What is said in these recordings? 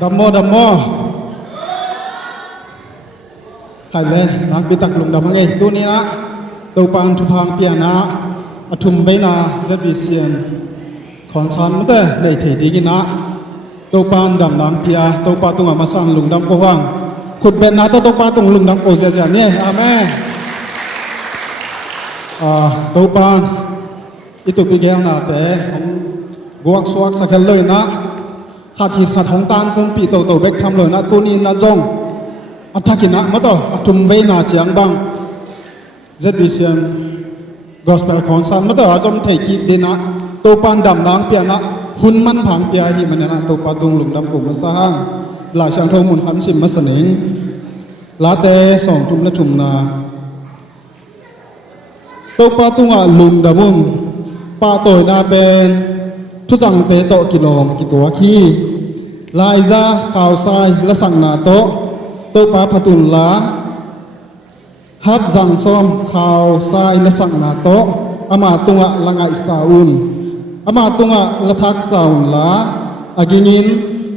Damo khai le nang pitak lung dam ngai tu ni na to pan thu phang pia na athum ve na zabi sian khon san mate nei thei di gi na to pan dam nang pia to pa tunga masang lung dam ko wang khut ben na to pa tung lung dam ko ja ja ni amen to pan itu pi gel na te hong guak suak sakal loi na khat hi khat hong tan tung pi to bek tham loi na tu ni na jong athakina mato atum veina chiang bang zbcm gospel concert mato azom thei ki dina to pan dam nang pia na hun man phang pia hi manana to pa dung lung dam ko masang la sang thong mun khan sim masaning la te song tum la thum na to pa tunga lung damum pa toy na ben thu tang te to kilom ki to khi lai za khaw sai la sang na to to pa phatun la hab jang som khaw sai la sang na to ama tunga langai saun ama tunga la thak saun la agingin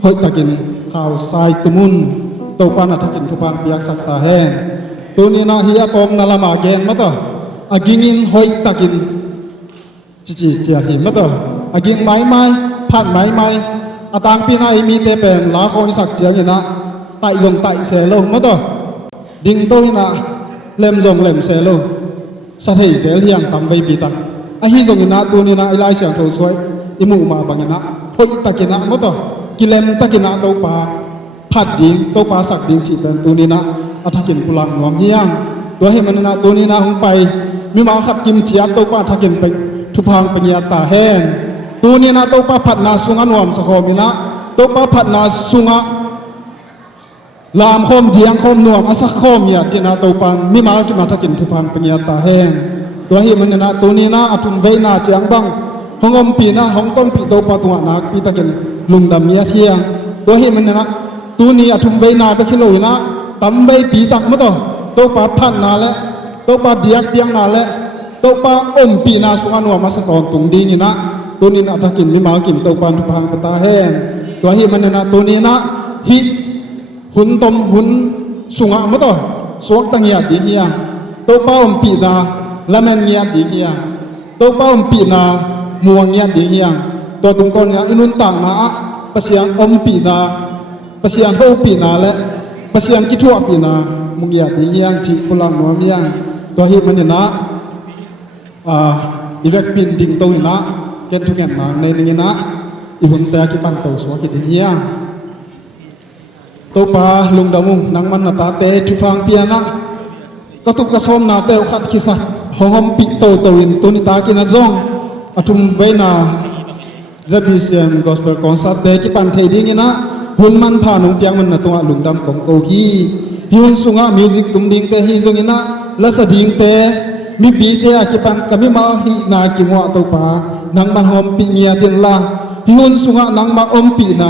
hoi takin khaw sai tumun to pa na thakin thupang piak sakta he tunina hi apom na lama gen mato agingin hoi takin chichi chia hi mato aging mai phan mai atang pinai mi te pem la khon sak chia ni na tại dòng tại xe lâu mất rồi đình tôi là lem dòng lem xe lâu sa thầy sẽ liang tầm bay bị tắc ai hi dòng na tu ni na ai lai sang thâu suai imu ma bang na hoi takina mất rồi kilem takina đâu pa phát đình đâu pa sắc đình chỉ tên tu ni na athakin pulang ngom hiang tua hi man na tu ni na hong pai mi ma khat kim chiat đâu pa athakin pe thupang penyata hen tu ni na đâu pa phat na sungan wam sa khomi na đâu pa phat na sunga làm khom diang khom nuam asa khom ya tina to pan mi mal ki ma thakin thu phang panya ta hen to hi man na to ni na athun ve na chiang bang hongom pi na hong tom pi to pa tuwa na pi takin lung dam ya thia to hi man na tu ni athun ve na be khilo na tam be pi tak ma to pa phan na le to pa biak piang na le to pa om pi na sunga nuam asa ton tung di ni na to ni na thakin mi mal kim to pan thu phang ta hen to hi man na to ni na hi hun tom hun sunga mato suak tangia di hiya to pa pi na lamen nia di hiya to pa pi na muang nia di hiya to tung kon nga inun tang na pasiang pi na pasiang ho pi na le pasiang ki thua pi na mungia di hiya chi pulang no miya to hi man na direct pin ding to na ken thu ken na ne ni na I hun ta ki pan to suak ki di hiya to pa lung damung nang man na ta te thu phang pia na ka tu ka som na te khat ki khat hongom pi to in tu ni ta ki na zong athum ve na zabisian gospel concert te ki pan thei ding na hun man pha nong piang man na to lung dam kom ko hi hiun sunga music tum ding te hi zong ina la sa ding te mi pi te a ki pan ka mi ma hi na ki mo to pa nang man hom pi nia tin la hiun sunga nang ma om pi na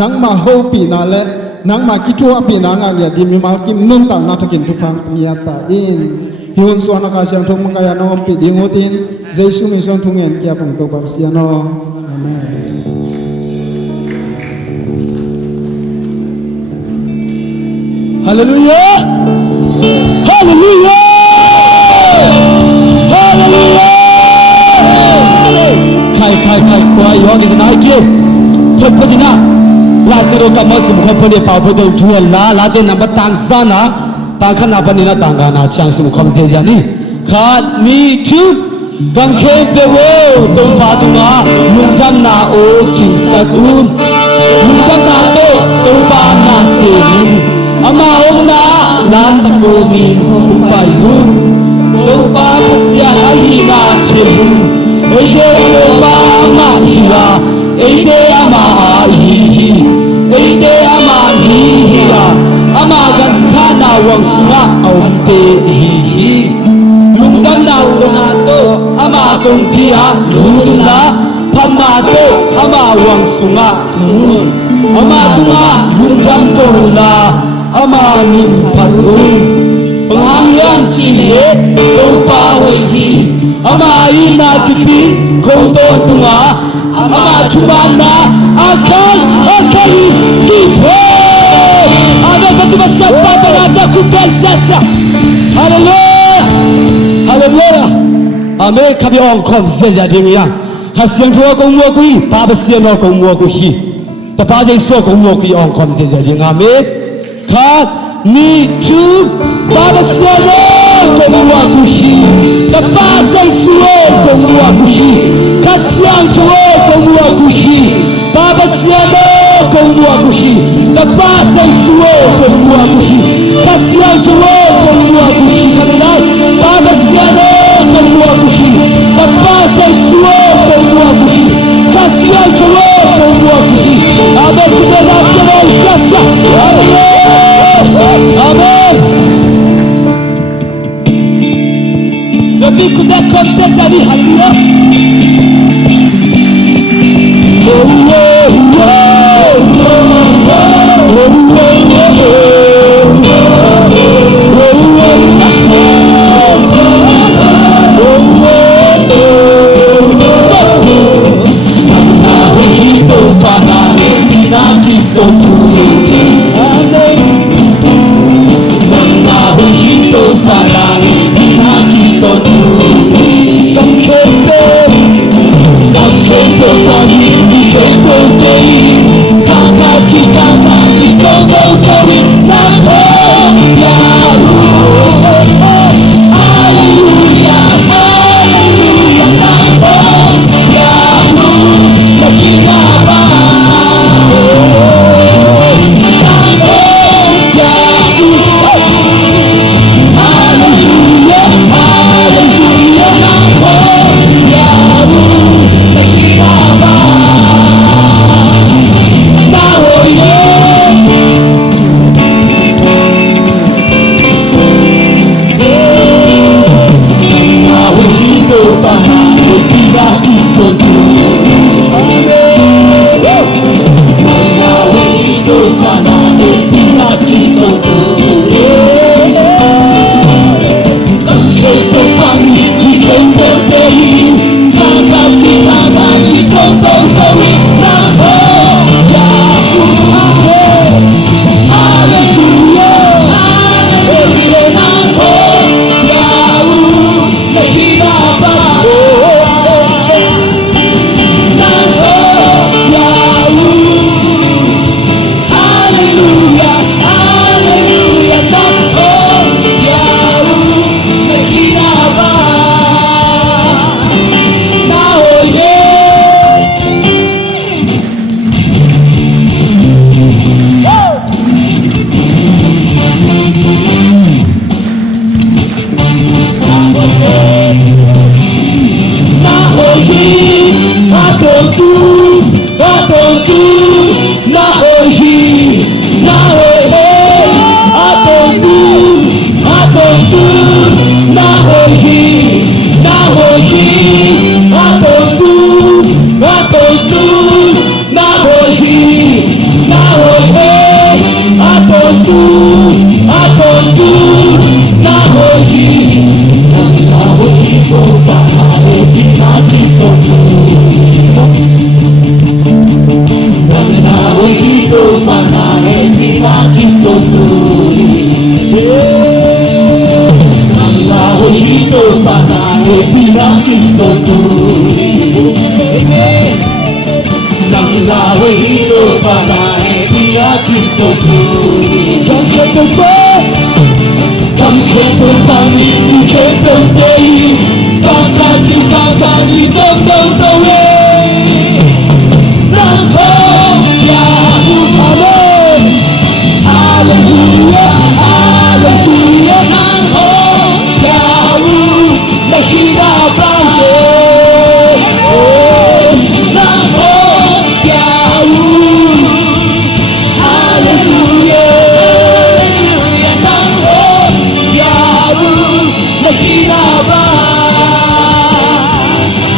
nang ma ho pi na le nang ma ki chua pi na nga ya di mi mal kim nun tang na thakin thu phang pnia ta in hiun so na ka siang thong ka ya no pi ding otin jesu mi son thung en kya pang to pa sia no amen hallelujah hallelujah hallelujah khai kwa yo ni na ki phot phatina la sero kama sim kham phone pa pho do thual la de number tang sana ta khana pani na tang na chang sim kham se ja ni kha ni thu gam khe pe wo to pa tu ma lung jam na o kin sakun lung jam na to pa na se hin ama ong na la sako mi hu pa yun to pa pasya ahi na chun ei de pa ma hiwa ei de ama hi Ede ama mihiya ama gan khana wang sunga aunte hi lungdam na kona to ama kong pia lungla phamma to ama wang sunga tumun ama tunga lungdam to la ama min phanun panghang yang chi le to pa hoi hi ama ina kipin ko to tunga ama chubana akan ki Hallelujah. Hallelujah. Amen. Kabi on kom zeza dingia. Hasian tuwa kong mua kui. Papa sian no kong mua kui. Tapa zai so kong mua kui on kom zeza dingia. Amen. Ka ni tu. Papa sian no kong mua kui. Tapa zai so kong mua kui. Kasian tuwa kong mua kui. Papa sian no kong mua kui. Tapa zai so kong mua kui. Kasian tuwa kong mua kui. Kanai. Papa sian no kong mua kui. Tapa zai so kong mua kui. Kasian tuwa kong mua kui. Amen. Kita nak kena siasa. Amen. Amen. Nabi kuda konser jadi haleluya.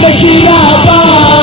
Nakiraba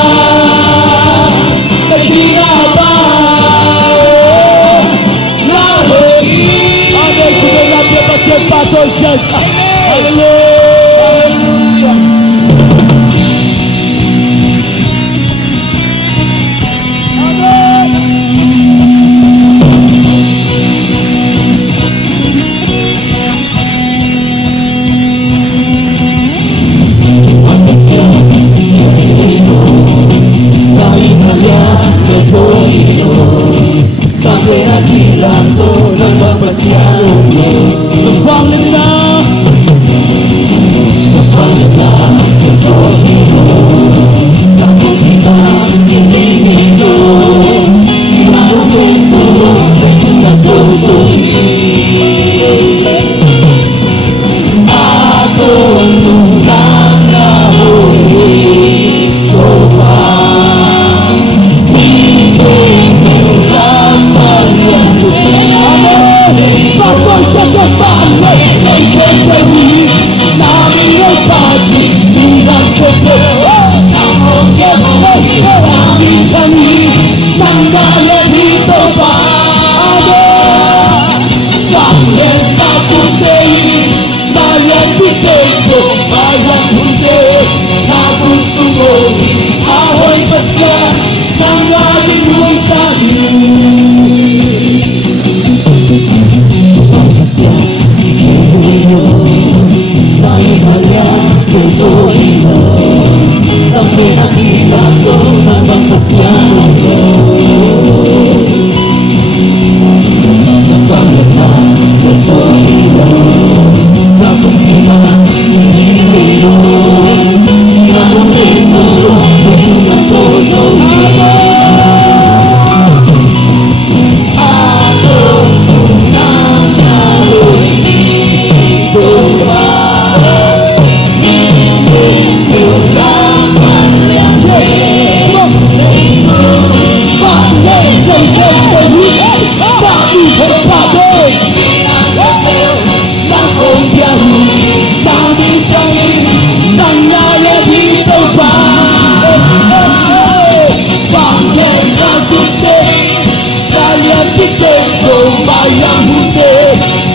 pisenso bayamute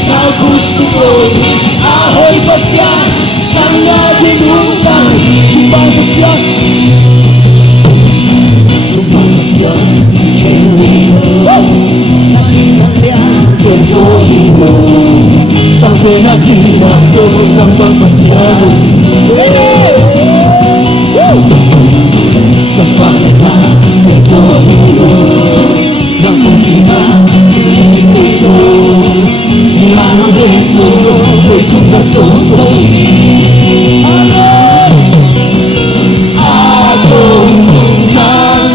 na kusumoni ahoy pasya kanga dinunta cuman pasya Kezohimo sampai nanti waktu nambah pasiano Kepala kezohimo nampung kita dirimu Silano desono ikut nasosoji Aku menangani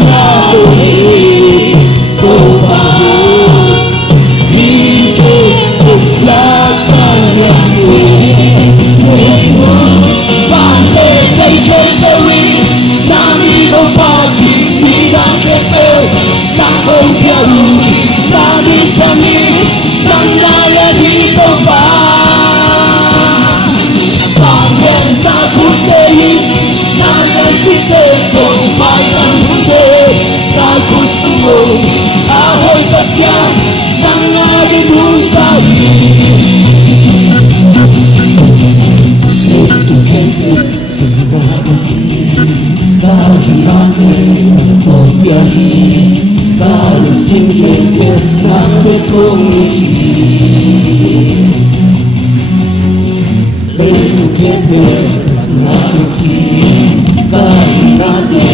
Ahoy pasya nangadi nuntai Itu kente mengaduki Kahirane kopiahi Kalau singkirnya nambe komiti Itu kente mengaduki Kahirane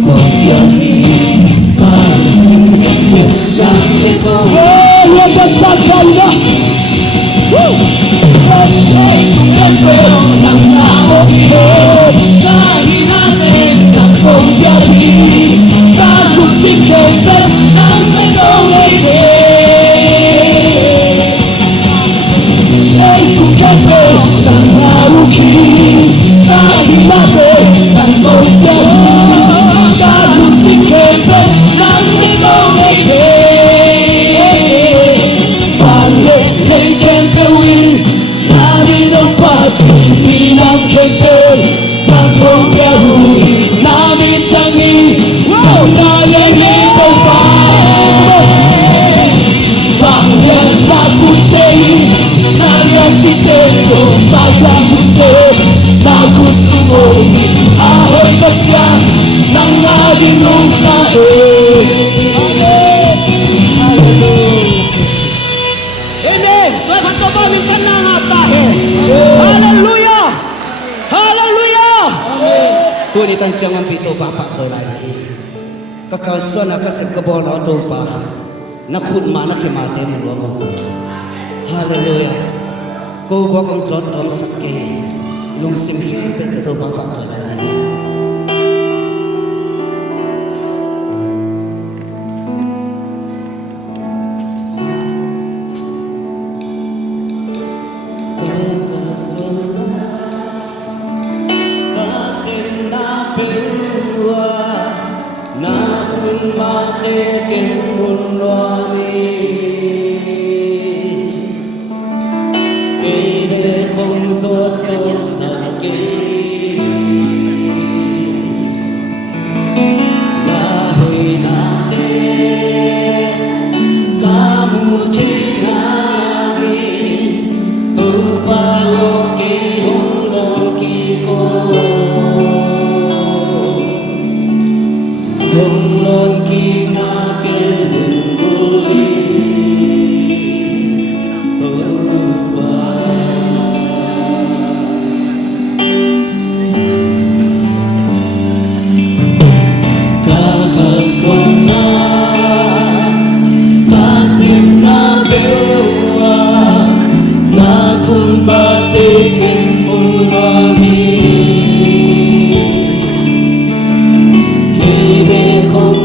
kopiahi Ahoy pasya nangadi nunta Ini Tuhan coba minsan na nga tahe Hallelujah Hallelujah Tuhan itang jangan pito bapak ko lagi Kakalso na kasi kabono ito pa Nakudma na kimate mo mo Hallelujah Kau kong zot om sakit Ilong singhi begitu bapak ko lagi Kebe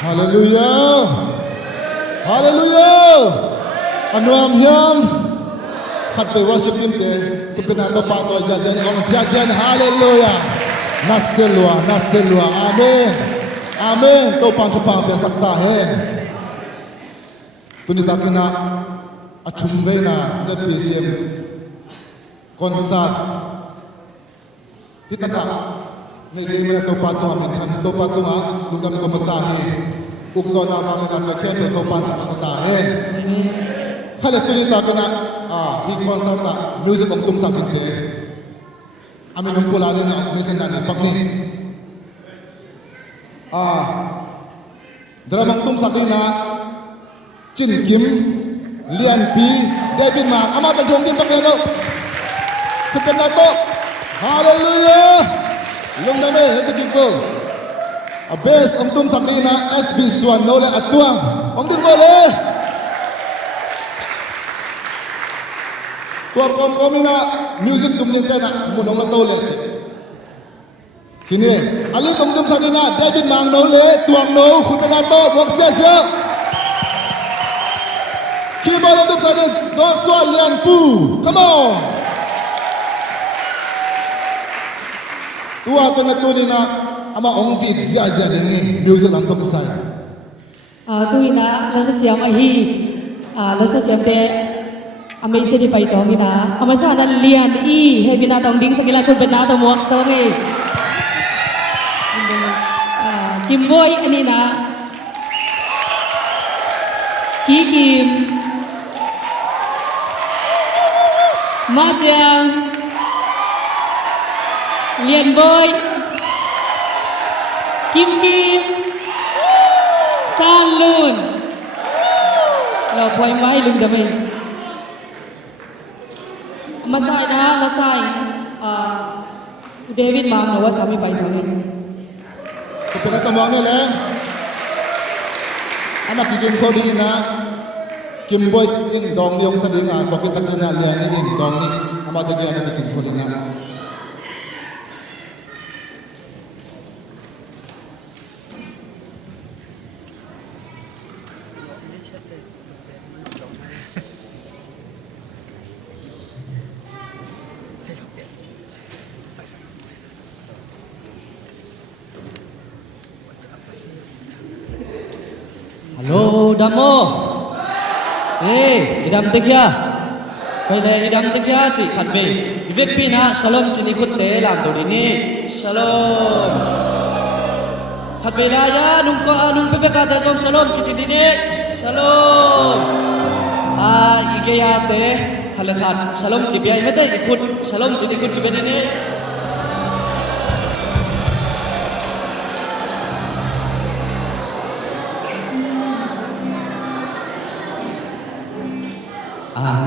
Hallelujah. Hallelujah. Anuam hiam. Khat pe worship him te. Kupina to pa to jajan ong jajan. Hallelujah. Naselwa. Amen. Amen. To pan to pa pe sakta hai. Tunita kena achumve na JPCM konsat. Kita tak. Ngayon mo na ito pato amin kan ito pato nga lugam ko masahe ukso na mga nagkakyan ito pato masasahe kala tulita ka na big concert na music of tumsa kinte amin ang pula na music na pagni dramang tumsa kina Chin Kim Lian P David Ma amata jong kim pagnano kupena to hallelujah Long dame, ito kiko. Abes, ang tum sakina SB Swan nole atuang. Ang din mole. Tuang kom na music tumlinta na munong na tole. Sini, ali tum sakina David Mang nole tuang no kupenato boksesya. Kibal tum sakina Joshua Lian Pu. Come on. Tua tu nak tu ni na ama ong fit jaja ni music lam tu kesal. Tu ina lasa siam ahi lasa siam te amai se di pai tong ina ama sa na lian I he bina tong ding sakila tu bena tu muak tong ni. Kimboy ani na Kikim Majang Lian Boy Kim San Lun Lo boy mai lung dame Masai na lasai David Mang no wasami pai thang Kupena tamang le anak kikin ko din na Kimboy in dong yung sa dinga ko kita jana lian in dong ni ama dagi anak kikin ko din na Halo Damo. Idam tekya. Pwede idam tekya ci khatbe. Ivek pina shalom ci nikut te lam to dini. Shalom. Khatbe la ya nung ko anung pepe kata jong shalom ki dini. Shalom. Ike ya te khalat shalom ki biai mate ikut shalom ci nikut ki dini.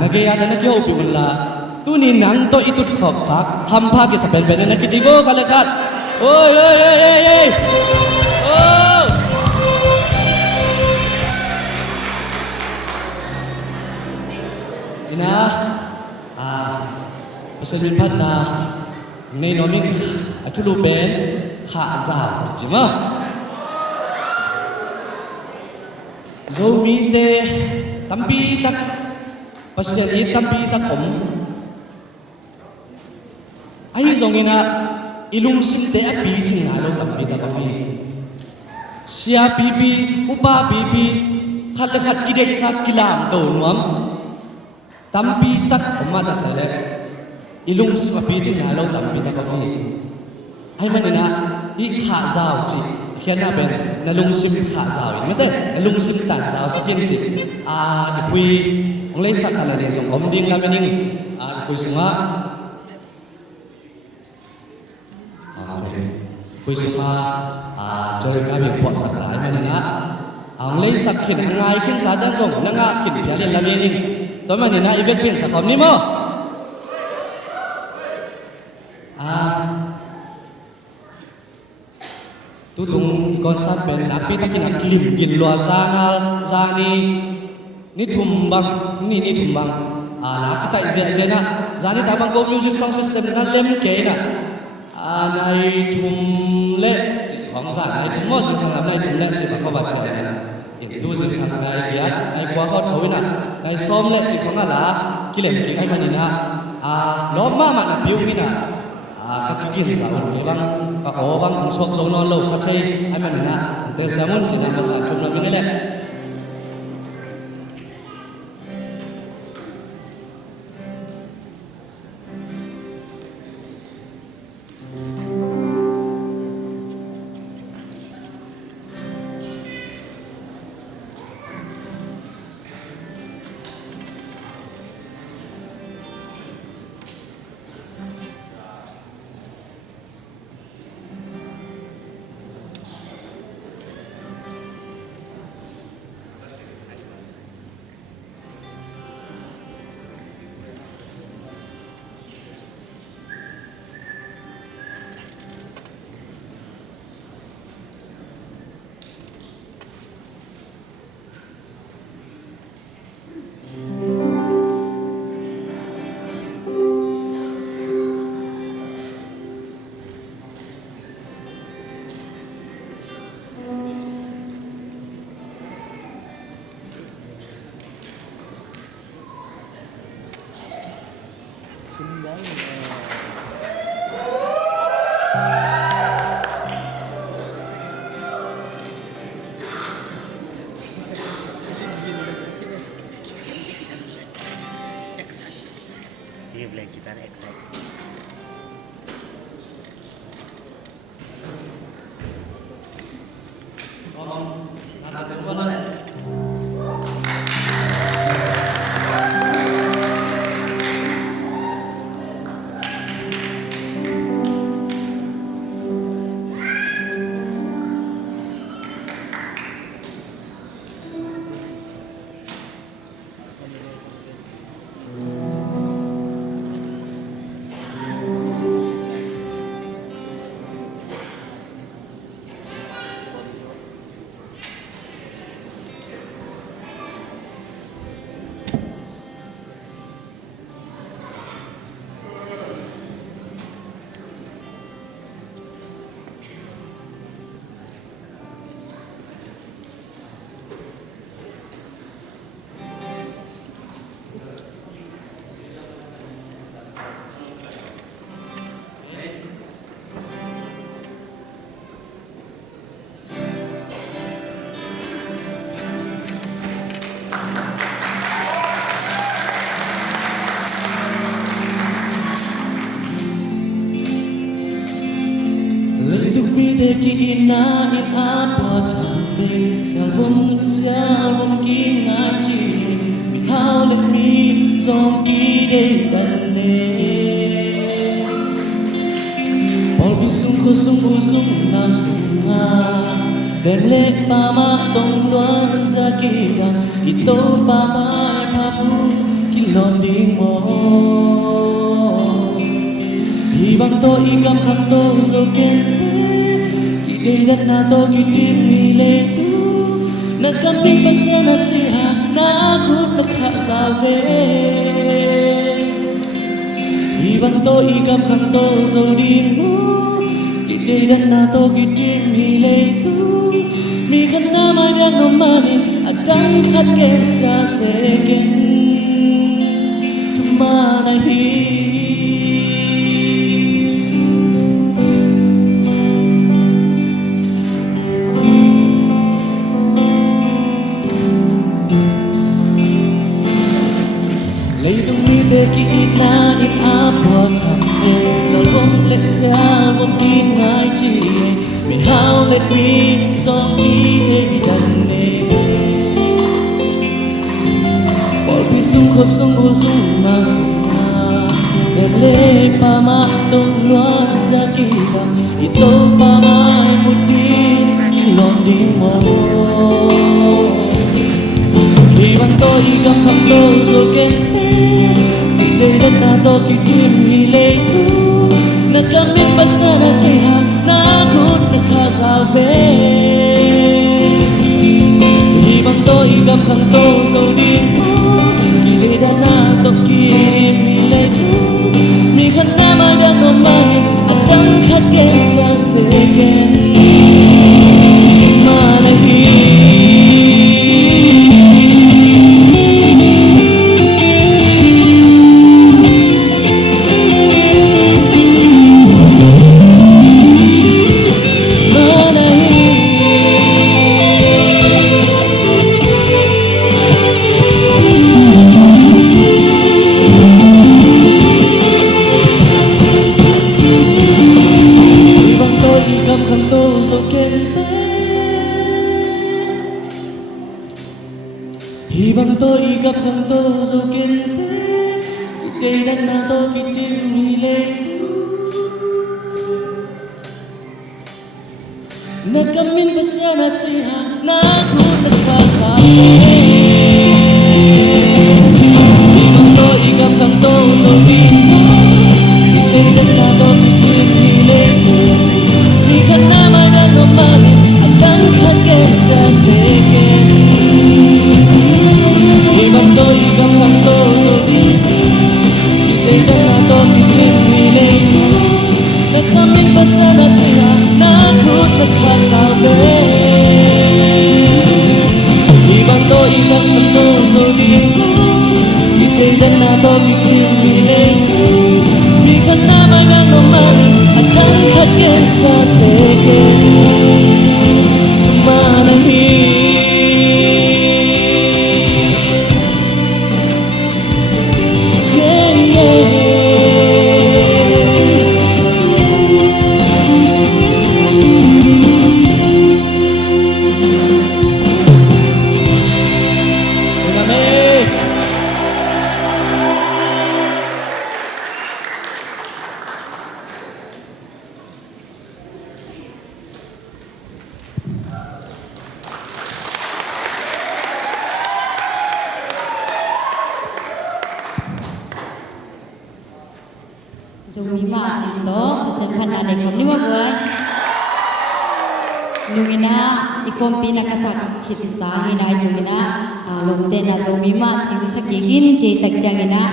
Nagaya na nagyo upiwala. Tunin nang to itut khokak hampa ki sapen bene na kijibo kalakat. Oi. Oh. Ina. Pesan pat na nei noming achulu ben kha za jima. Zomi te tampi tak pasyan tampi takom ay zongina ilungsin te api chingalo tampi takomi siya pipi upa pipi khat kide sak kilam to nuam tampi tak umata sale ilungsin api chingalo tampi takomi ay manina I kha zao chi khiana ben nalungsim kha zao mete nalungsim tan zao sa chiang chi ikhui Onglay sa kalani song omding la mening kuy sunga kuy sunga joy kami pot sa kalay manina onglay sa kin ngay kin sa dan song nanga kin pialin la mening to manina ibet pin sa kom ni mo tutung konsep ben napi takin aklim kin luar sangal zani ni tumbang ni tumbang na kita izia na zani tabang go music song system na lem ke na nai tumle khong sa nai tumo ji sang nai tumle ji sa ko ba cha itu ji sang nai ya nai kwa ko thoi na nai som le ji khong la kilem ki ai manina lo ma ma na piu ni na ka ki kin sa ke bang ka o bang sok so no lo ka thei ai manina te samun ji sang sa thum na mi le Dia boleh gitar excite. apa tambe Selvon ki ngaji Mi hao le mi zom ki de dan ne Por bi sung ko sung bu sung nam sung ha Ben le pa ma tong luan za ki ga Ito pa ma pa pu ki lon ding mo Ibang to ikam kham to zo ken Kite dat na to kitim nile tu Na kambing basa na chiha Na akut na kha ve Ibang to ikam kham to zo ding mo Kite dat na to kitim nile tu Mi kan na mai biang no mani Atang khat ken sa seken Tumana hi Ki na in apa tambe Salvom lek salvom ki ngai chi Mi hao let mi song ki te dan ne Por pi sung ko sung bu sung na sung na Ben le pa ma tong luan za ki ba Ito pa ma mutin ki lon di mo Ibang to ikam kham to zo ken Kite dat na to kitim nile tu Na kambing basa na chiha Na akut na kha ve Ibang to ikam kham to zo ding mo Kite dat na to kitim nile tu Mi khan na ma biang no mani Atang khat ken sa seken Tumana hi Ibang to ikap hang to zo kente Kite dan na to kitim nile Na kamin basa na chiha Na aku nakasa Ibang to ikap hang to zo kente Kite dan na to kitim nile Ni kan na magan no mangin Akan kaget sa seken Ibang to ikam kham to zo ding Kite dat na to kitim nile Na kambing basa na chiha Na akut na kha ve Ibang to ikam kham to zo ding Kite dat na to kitim nile Mi kan na mai ngang no mani Atang khat ken sa seken Tumana hi Zomi ma cinto sen phana de kom ni mo goi lungina ikompi na kasak khit sa hina izungina lomte na zomi ma cing sakigin je takjangina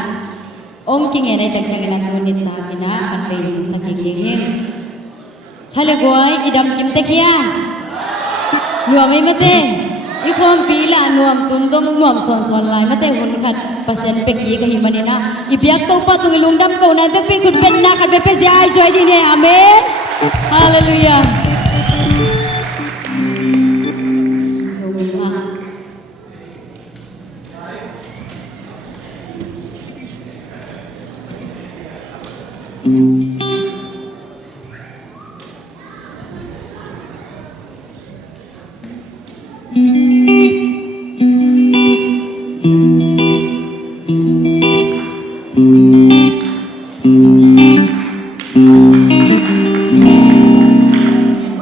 ong king ene takjangina tunit na gina anre sakigin hale goi idam kim tekia nuamai mate ikom pila nuam tunjong nuam son son lai mate hun khat pasen peki ka himanina ibyak to pa tung lungdam ko na te pin khut ben na khat be pe jai joy dine amen hallelujah so ma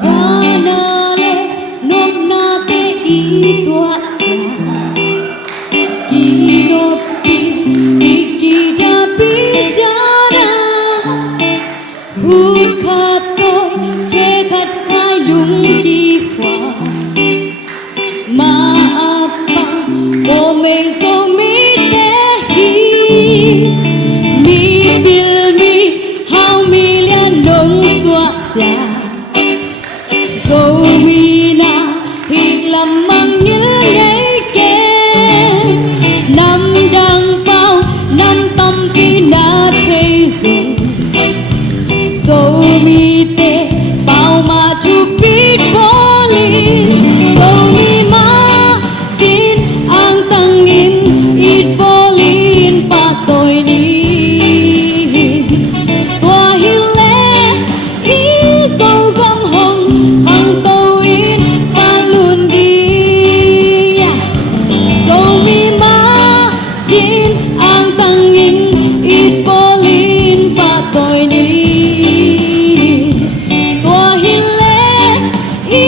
Janale nom nate itua Kinopi ikida bicara Phút khát tôi khê khát khai lung đi qua Mà apa cô mê dâu mi tế hi Mi bil mi hao mi lian nông xua cha Dâu mi na hít làm mang nhớ nhảy kê Năm đang bao năm tâm khi na thấy dùng Dâu mi tê bao mà chú biết vô lý Dâu mi ma chín ang tăng in ít vô lý pa tôi đi Tua hiu lẽ ý dâu găm hồng hằng tâu in pa luôn đi Dâu mi ma chín ang tăng in ít vô lý pa tôi đi Tua hiu lẽ ý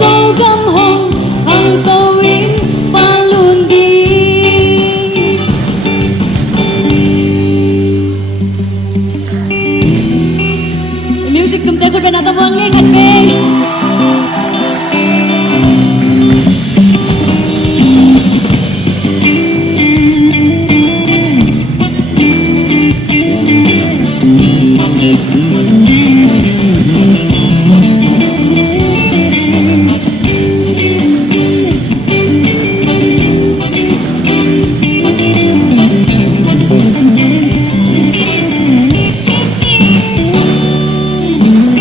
dâu găm hồng hằng tâu in pa luôn đi Music kum te ko na ta bang ngai khat pe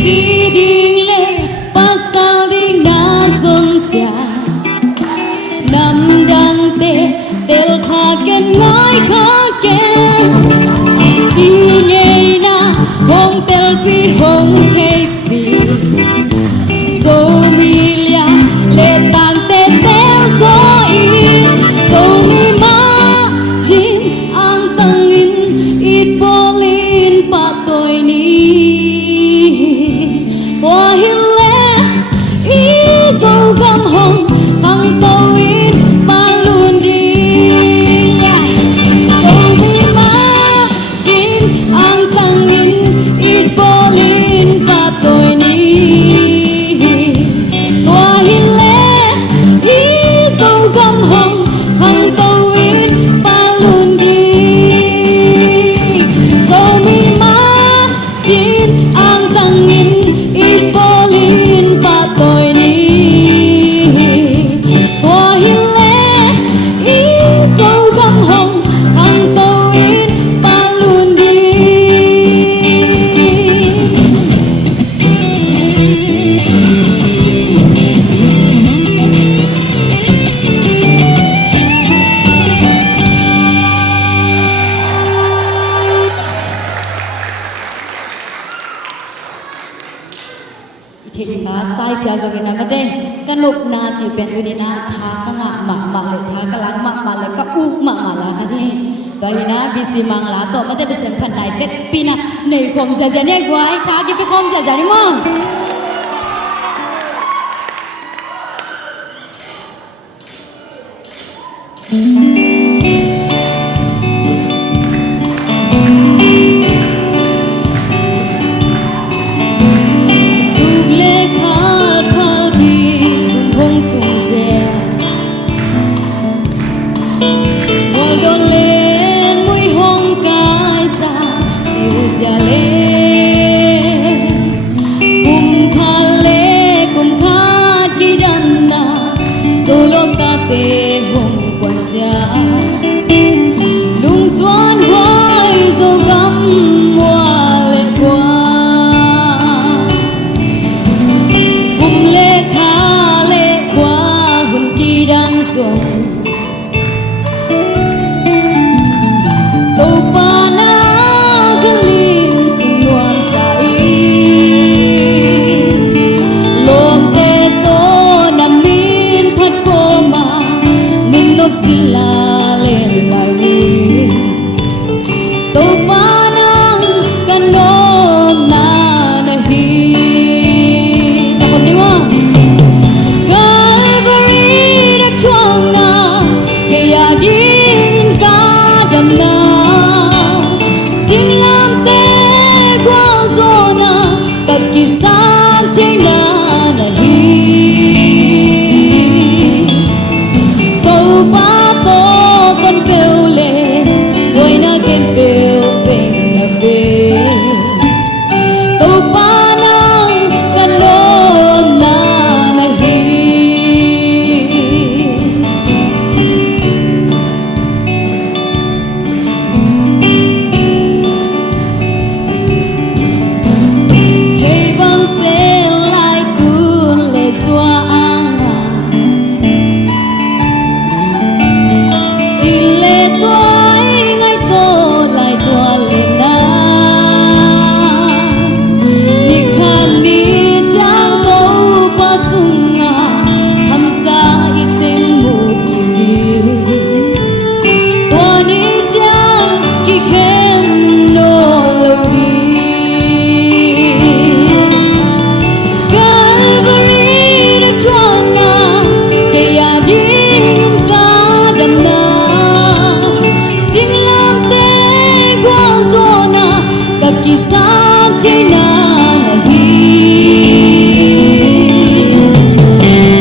Đi đi lên pasal di na zonja Nam dang te tel kha ken ngai kha ken Yêu nhây na hong tel pi hong take pi So mi lia le tang te tel so in So mi ma jin ang tang in it bolin pa tôi ni Tua hiu lẽ ý dâu găm hồng hằng tâu in pa luôn đi Dâu mi ma chín ang tăng in ít vô linh pa tôi ni Tua hiu lẽ ý dâu găm hồng hằng tâu in pa luôn đi Dâu mi ma chín ang tăng in ít vô linh pa tôi ni Tua hiu lẽ ý dâu găm hồng hằng tâu in pa luôn đi Thị xã sai pia zo vina mate kanuk na chi pen tu ni na tha ka nga ma le tha ka lang ma le ka u ma la ka thi to hi na bi si mang la to mate be sem phan dai pet pi na nei khom sa ja ne gwai tha ki pe khom sa ja ni mo Tuk le khal khal bi kun hong tung se Wal don len mui hong kai sa siu sia le kum kha ki dan na solo ta te hong quan ja Lung xuan hoài dâu găm hoa lệ qua lệ khá lệ qua hun kỳ đang dùng Tàu pa na gần linh sung loan sa in Lom te to nam min thật cô sila lelari Tupanang kanom na nahi Sakot ni mo Calvary na tuwang na Kaya dingin ka damna Singlam te gwang zona Kagkisang chay na nahi Câu ba to con kêu lệ Quay na kem kêu về na về Câu ba nang kanom na nahi Thầy vang sẽ lại tuôn lệ xóa anga Chỉ lệ toái ngay tô lại toa lệ na Ni khan ni chang câu pa sunga Ham sa iting mo kiki Toa ni chang ki khen no lori Calvary na tuang na Kaya dingin ka damna Singlam te gwang zona Kagkisang chay na nahi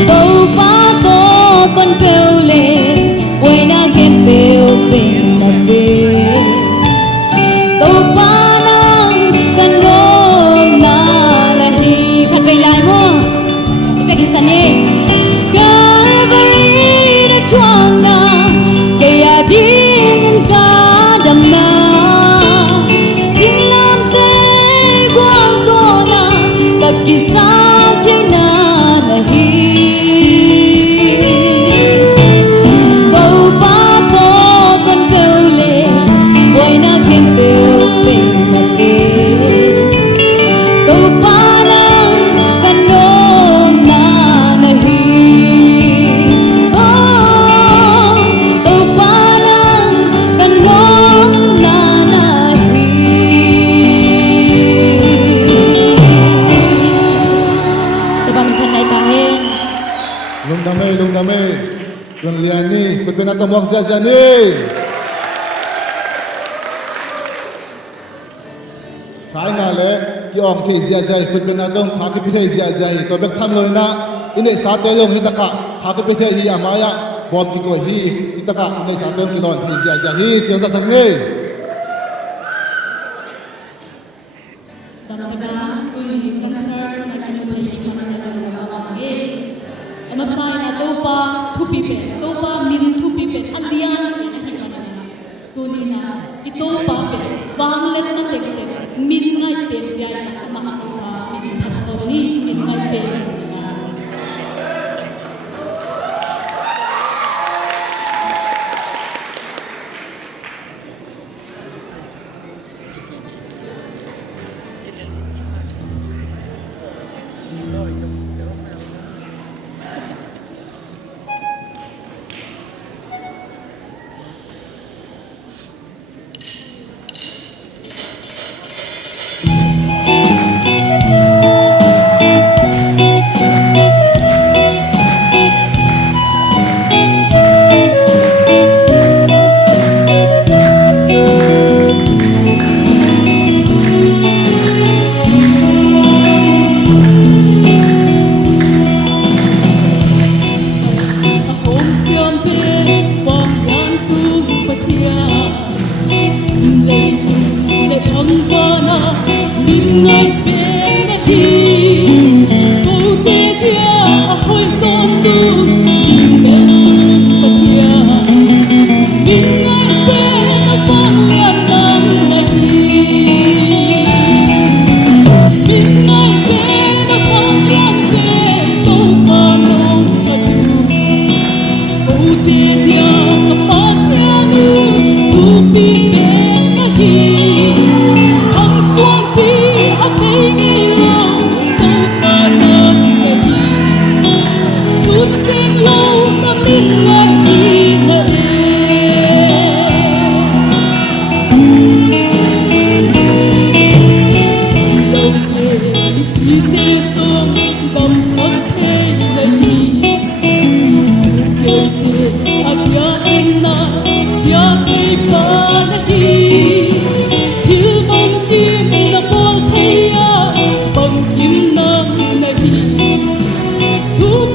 Câu pa to con kêu lệ Quay na kem kêu về na về Câu pa nang kanom na nahi Phát bay lại mo Ipagkisan ni Calvary na tuwang na Kaya dingin ka damna Singlam te gwang zona Kagkisang chay na nahi Câu ba to con kêu lệ Quay na kem kêu về na về Câu ba nang kanom na nahi Câu ba nang kanom na nahi Diba mình thân này ta hen Lung dame Tuan lian ni kut bena tomok zia ni Khai nga le ki ong thi zia zai kut bena tom pha ki phithei zia zai to bek tham loi na ine sa te yong hitaka pha ki phithei hi amaya bom ki ko hi hitaka ine sa te ki non thi zia zia hi chiang sa sang ni Daraga kuni concern na kinuhay ka na nalalawangi. Amasay na topa tupipen, topa min tupipen, alian na hingana. Kuni na ito papen, vanglet na tektek, min ngay pen biyay na makakawa, min patkoni, min ngay pen siya.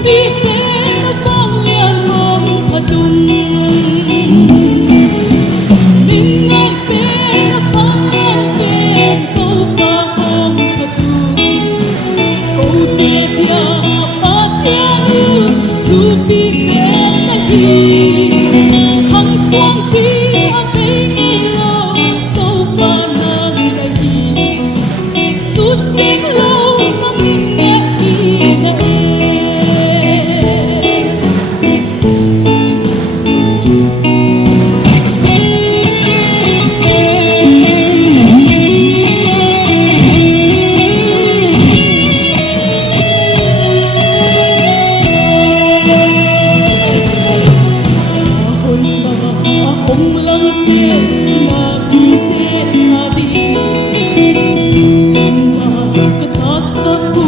pi te na bang lian mong patun min na pe na bang lian pe to pa mong patun o te tia pa tia nu tu pi ke na ki hang suang pi a te ngi lo to pa na ni ai ki sut sing lo na min na ki na Hồng lăng xe mà đi tê mà đi xin mà cái thắt sắc cu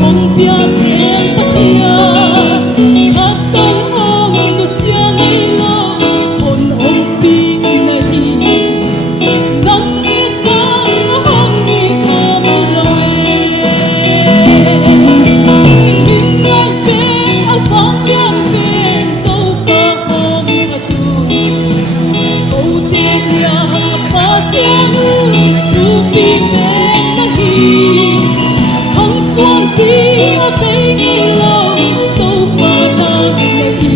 hồng bia xe bắt tia thắt tăng hồng tu xe ngay lo hồn hồng pi ngay đi nắng nghiêng vang nó hồng nghiêng ôm lời mình ngang bên al phong ngang bên đâu có hồng mà tu oh te tia pa tia nu tu pi pe na hi hong suang pi a te ngi lo to pa na ni hi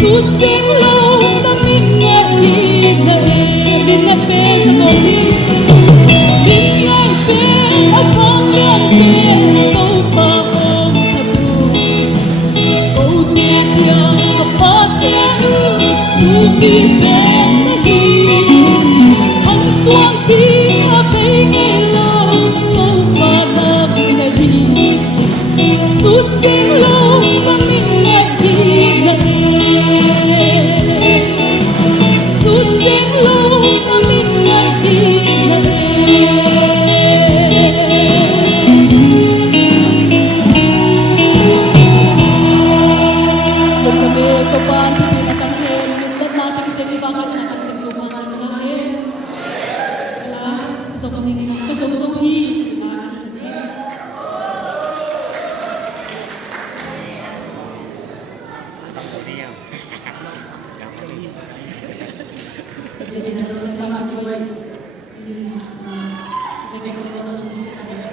sut sing lo na min na hi na e min na pe sa ko ni min ngang pe a phong lian pe to pa ong thatu oh te tia pa tia nu tu pi pe na hi hang suang pi a pe ngi lo to pa na na hi sut sing lo ma min na hi na e sut sing lo ma min na hi na e Kung kami kapan hindi nakanghem, mintat natin hindi bakit nakanghem lumahan na eh. Wala, kasosohi, sibahan sa niya. Diam. Pagkali na sa sama joy. Bigay ko naman sa sasaya.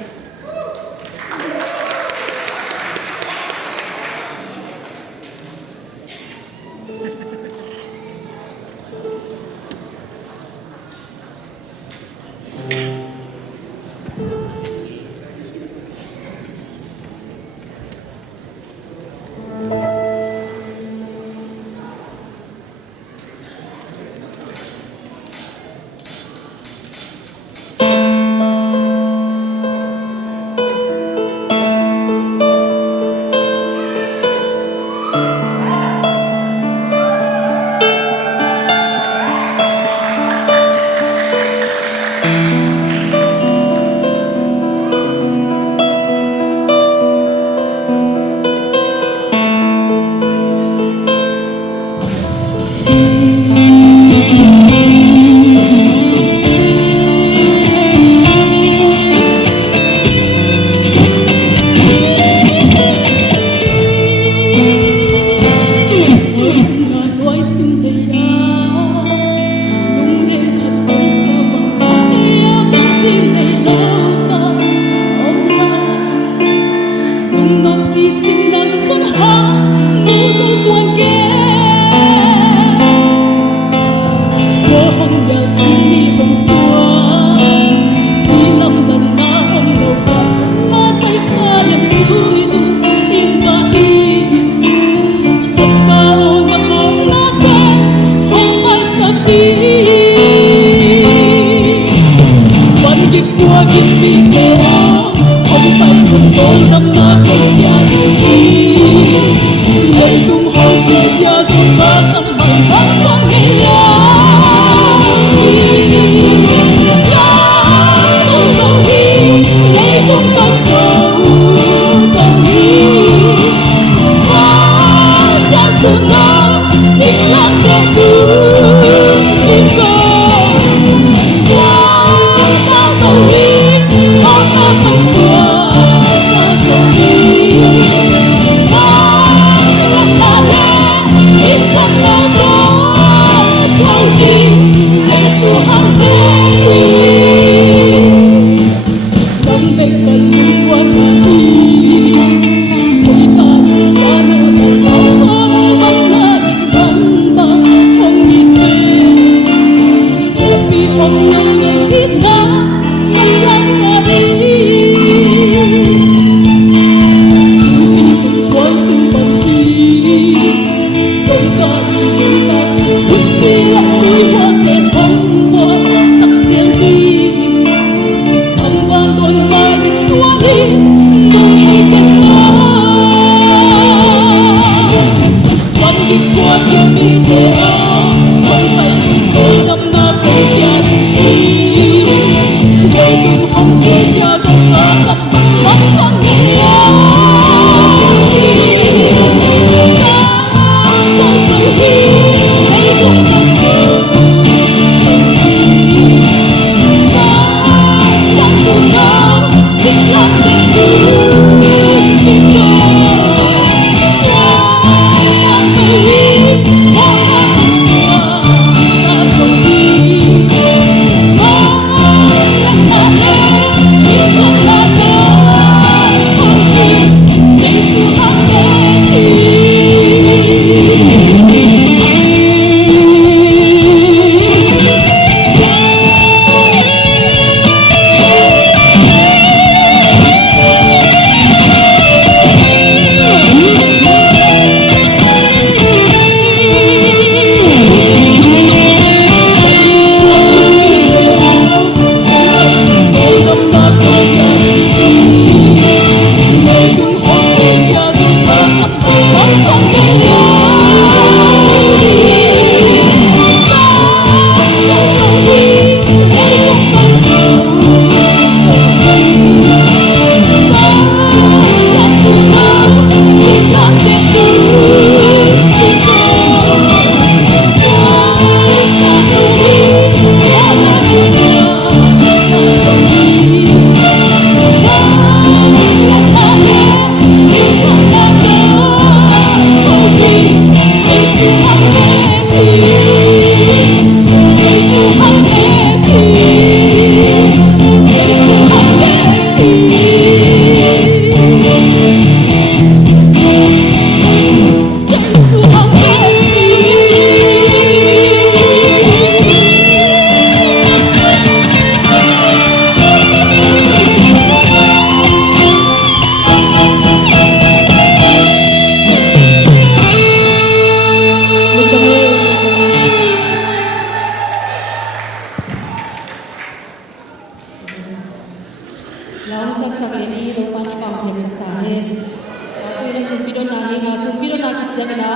chang na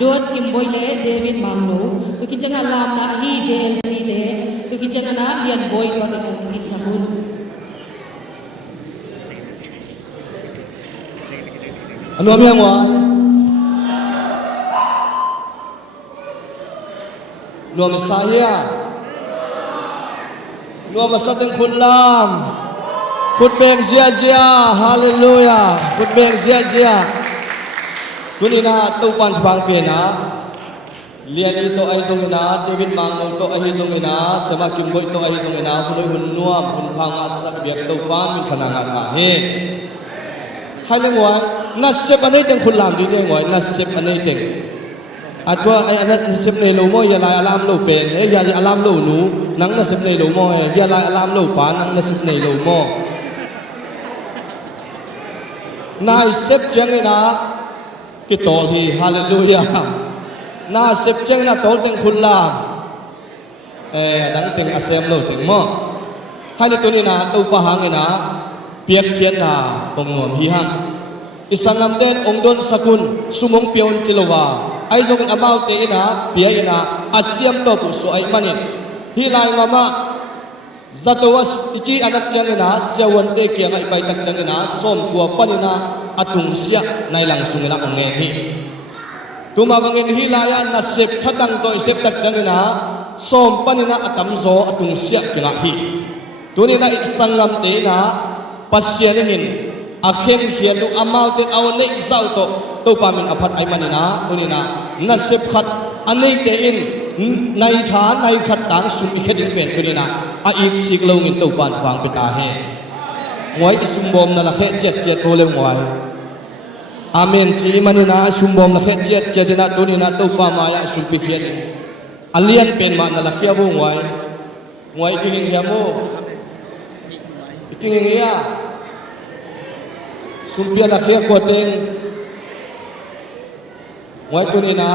dot imboy le David Mangno tu ki chang lam na hi JLC le tu ki chang na lian boy ko te kan ki sabun อันนู้นยังวะรวมสายรวมสัตย์คุณลามฟุตเบงเจียเจียฮาเลลูยาฟุตเบงเจียเจียคุณนี่นะตู้ปันฟังเปียนะเลียนอีโตไอซงนะเดวิดมังโนโตไอซงนะสมาคิมบอยโตไอซงนะคุณหุ่นนัวคุณพังอาสักเบียกตู้ปันมิถนังอาคาเฮใครเลี้ยงไว้นัดเซฟอันนี้ตึงคุณลามดีเลี้ยงไว้นัดเซฟอันนี้ตึงอันตัวไอ้อันนั้นเซฟในโลโมยาลายอารามโลเป็นเฮ้ยยาอารามโลหนูนังนัดเซฟในโลโมยาลายอารามโลปานังนัดเซฟในโลโมนายเซฟจังเลยนะกิโตฮีฮาเลลูยานาเซฟจังนะโตตึงคุณลามนังตึงอาเซมโลตึงโมให้ในตัวนี้นะตัวปะหังเลยนะเปียกเขียนนาองงวมฮิฮังอิสังนำเด่นองดนสกุลสุมงเปียวจิโลวาไอจงอามาเตนะเปียนะอาเซียมโตปุสุไอมันนี่ฮิไลมามาจัตวัสอิจิอนักจังนะเสียวันเตเกียงไอไปตักจังนะส้มกัวปนินะอตุงเสียในหลังสุงนะองเงฮีตุมาบังเงินฮิไลานะเสพทัดังโตเสพตักจังนะส้มปนินะอตัมโซอตุงเสียกิงฮีตัวนี้นะอิสังนำเตนะpasien ingin akhir hian lu amal te aw nei zau to to pamin aphat ai manina unina nasib khat anei te in nai tha nai khat tang sum i khedin pen unina a ik sik lo ngin to pan wang pita he ngoi sum bom na la khe chet chet to le ngoi amen chi manina sum bom la khe chet chet dina tunina to pa ma ya sum pi khian alian pen ma na la khia bo ngoi king hiamo king ngia sumpia la khia ko teng ngoi tu ni na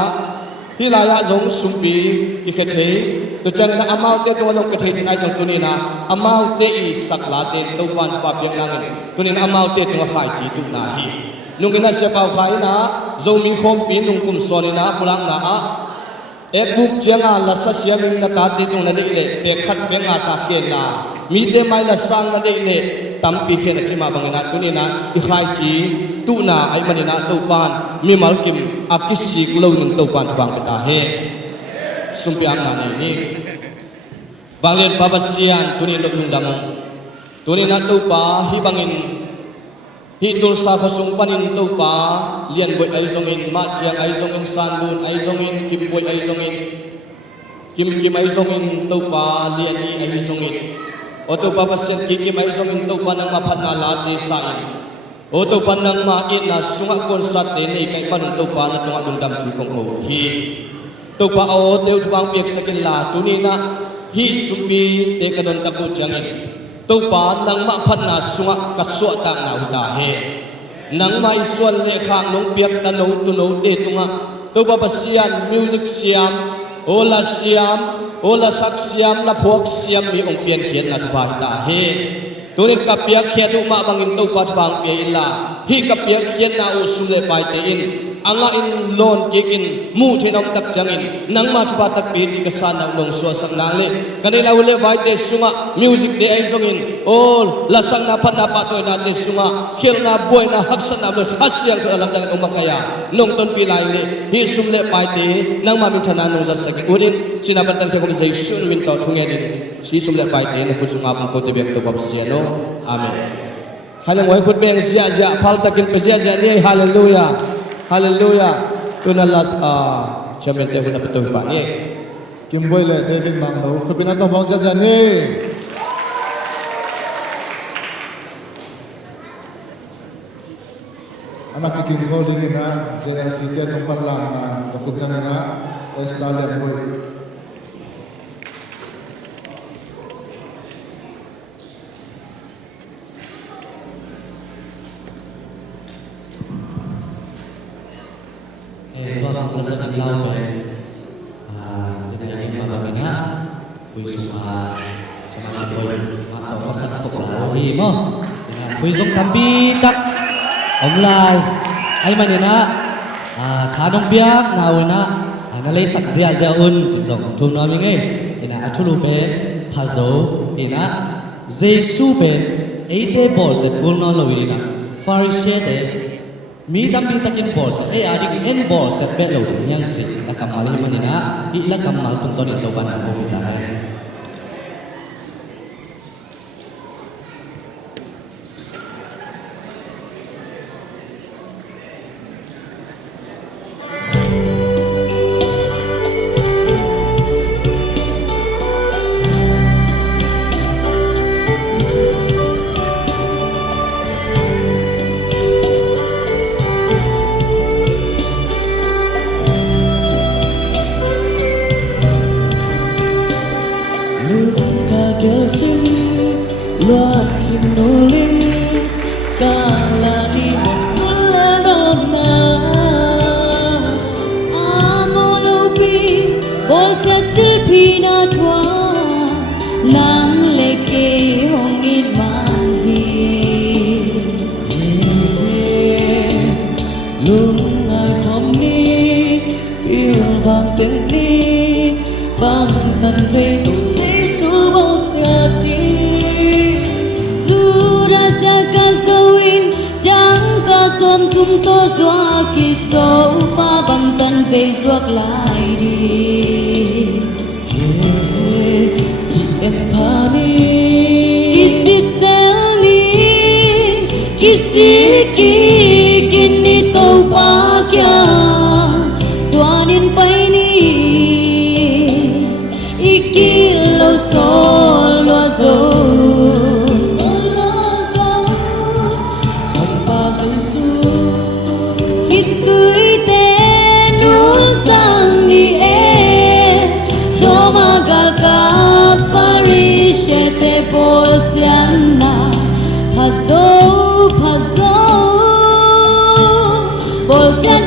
hilaya jong sumpi ki khe thei to chang na amau te to lo ke thei chin ai jong tu ni na amau te I sakla te to pan pa piang nang tu ni na amau te to khai chi tu na hi nung ina se pau khai na zo min khom pi nung kum so ni na pulang na a ek buk chenga la sa sia min na ta ti tu na de le pe khat pe nga ta ke na mi te mai la sang na de le tampi khe na chima bangina tunina I khai chi tu na ai manina to pan mi mal kim akisik lo ning to pan bang ta he sumpiang na ni banglen babasian tunin lung dang tunina to pa hi bangin hi tul sa khosung panin to pa lian boy ai zongin ma chiang ai zongin sandun ai zongin kim boy ai zongin kim ai zongin to pa lian ni ai zongin oto papasen kiki mai zongin to panang maphat na lati sain oto panang ma in na sunga konsat te nei kai pan to pa na tunga dundam fi kong ho hi to pa o teu thwang piak sakin la tunina hi sumbi te kadon taku changin to pa nang ma phat na sunga ka so ta na uta he nang mai suan le khang nong piak ta no tu no te tunga to papasian music siam ola siam ola sak siam la phok siam mi ong pian khian na thwa ta he tunin kapiak khian du ma bangin to pat bang pe illa hi kapiak khian na u sule pai te in anga in lon kikin mu thinam tak changin nang ma thwa tak pe ji ka san nang dong so sang nang le kanila ule bai te sunga music de ai songin ol la sang na phat na pa toy na te sunga khil na boy na haksan na be khasyang to alam dang umakaya nong ton pi lai le hi sumle pai te nang ma min thana nong za saki udin sinabatan ke kom sei sun min to thunge din si sumle pai te na kusunga pang ko te bek to bab siano amen halang wai khut beng sia ja phal takin pe sia ja ni hallelujah hallelujah tunalas chamen te huna betul pa ni kim boy le David Mangno khupina to bang ja ni anak kiking ko din na zera sita no panlang na to chana estale boy Tuhan melaksanakan laut dengan ini mamanya kui semua sama boy atau pasan atau pelari mo dengan kui song tambi tak om lai ai manina khá đông biếc nào na nó lấy sặc dẻ dẻ un chỉ dùng thùng nó như nghe ina athulu ben phazo ina Jesu ben ate bol se kul no lo ina Pharisee te mi dam mi takin bol se e adi en bol se be lo yang chi la kamal hi manina i la kamal tung to ni to ban ko mi ta chúng tôi doa khi tổ pha bằng tân về ruột lại đi em pha đi kisi tani kisi kini tàu pa kya suanin pai ni ikilo solo zo Bosan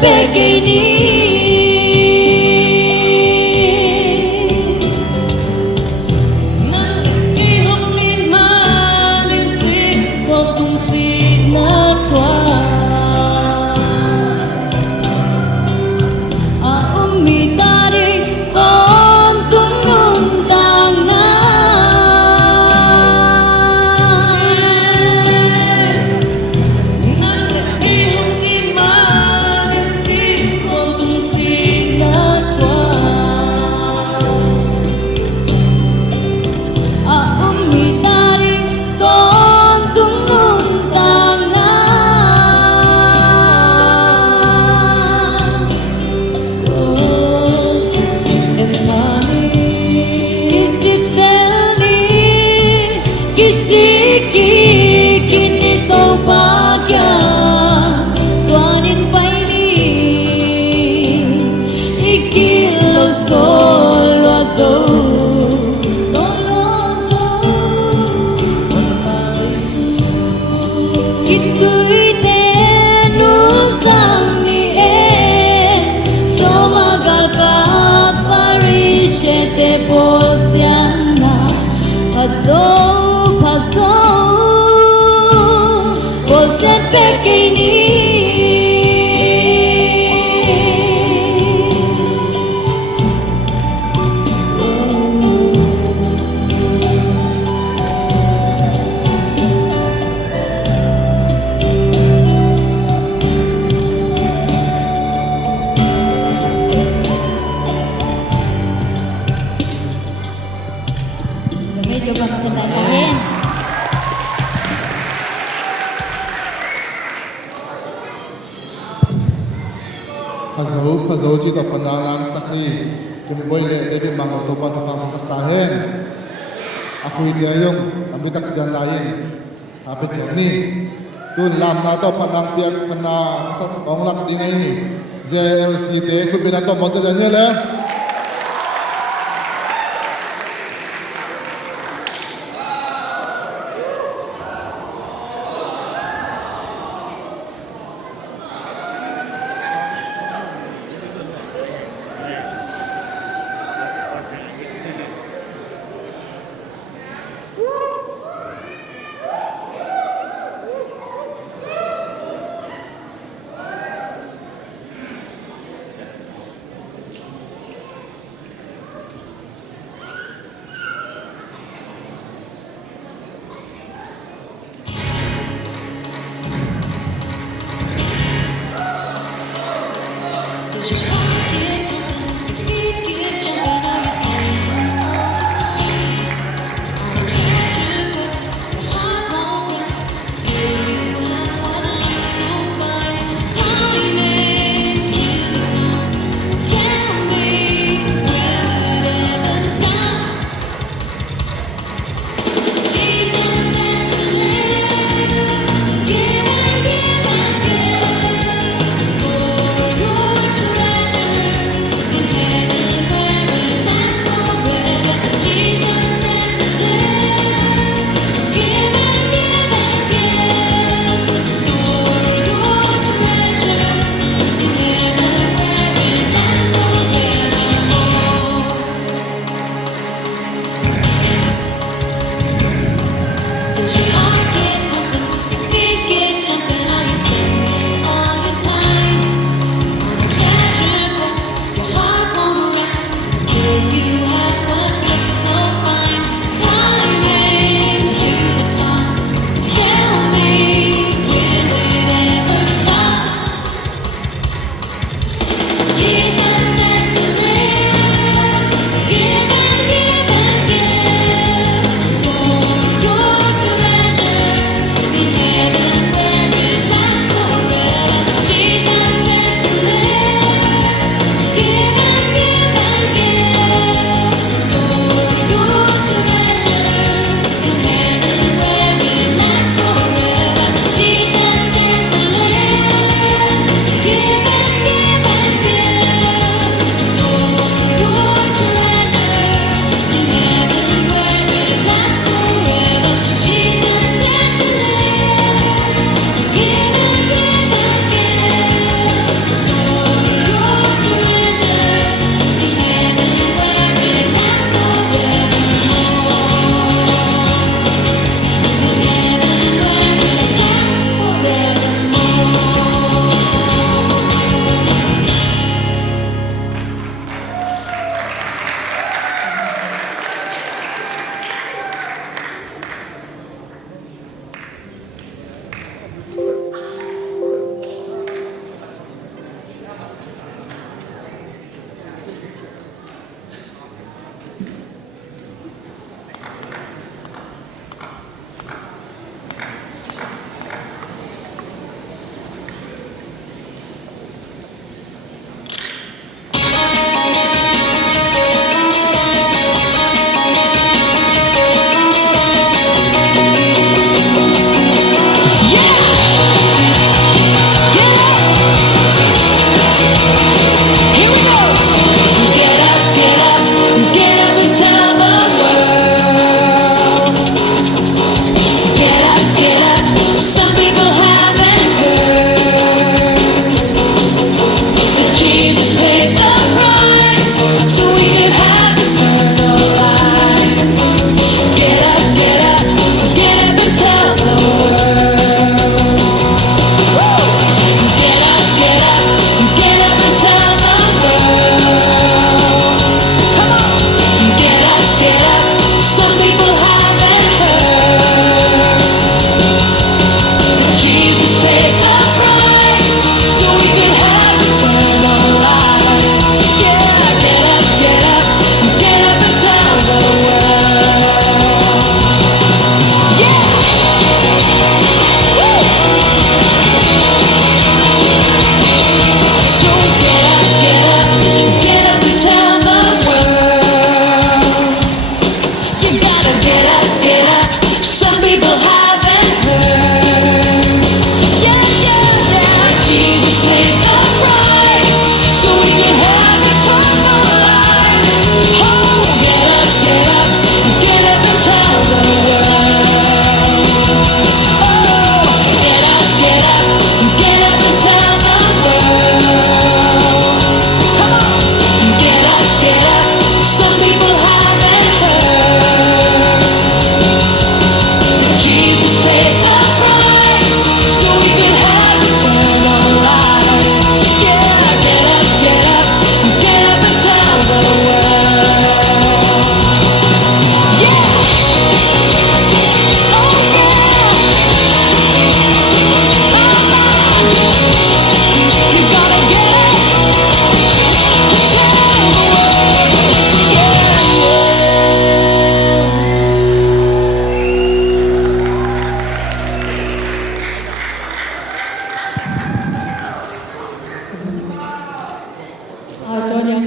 begini Hosianna Pazo Pazo Hoset Bekini Kami coba kita lain. Pazau chi za pandalan sakni kim boile devi mango to pa pa sakta hen akui dia yong ambi tak jan lain ape chani tun lam na to panang piak pana sat ong lak ding ai ni JLC te ku bina to mo ja ne le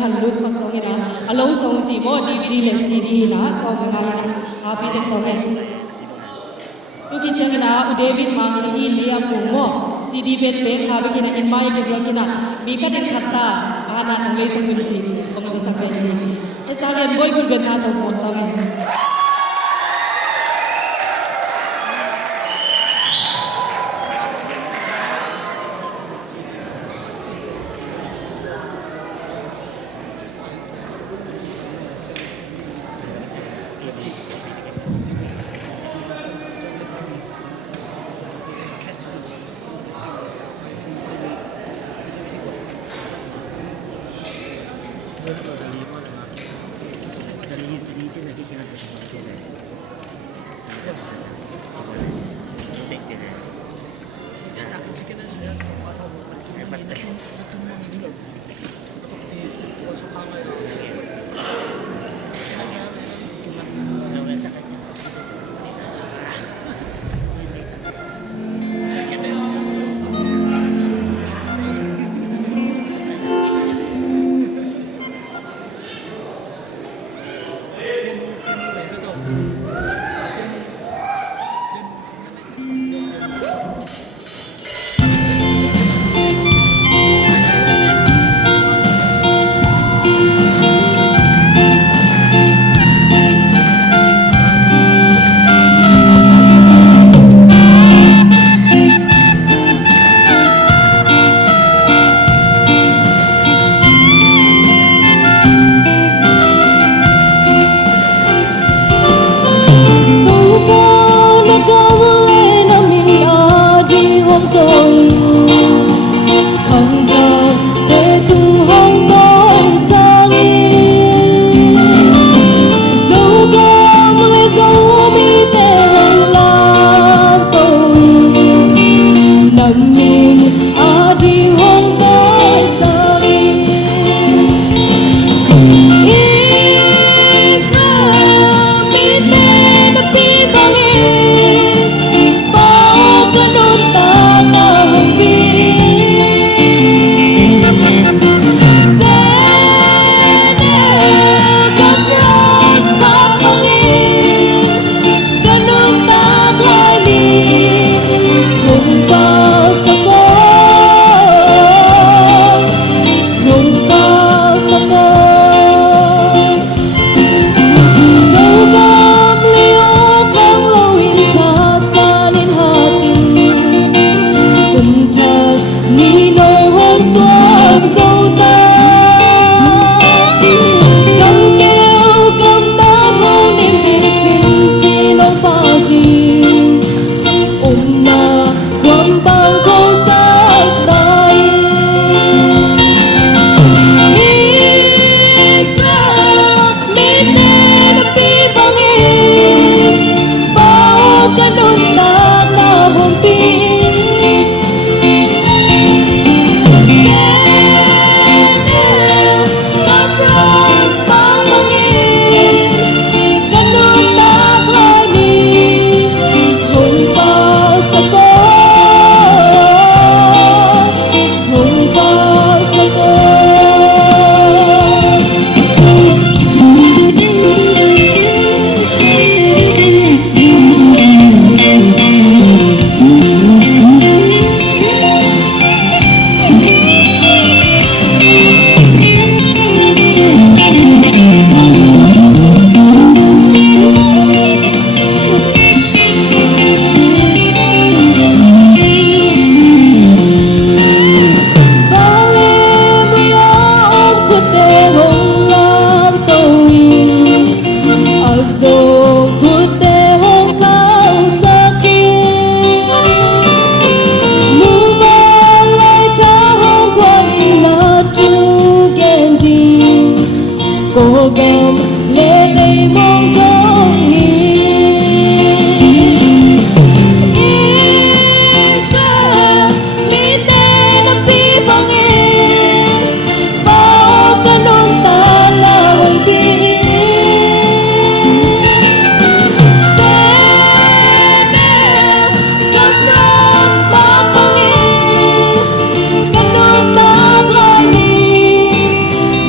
kan lut pak tong ina along song chi mo DVD le CD na so nga ya happy de tong tu ki chang na u David ma hi lia pu mo CD bet pe kha be kina in mai ke jo kina mi ka de khatta ana nang le song chi ong sa sa pe ni estadian boy kun ben na to mo tong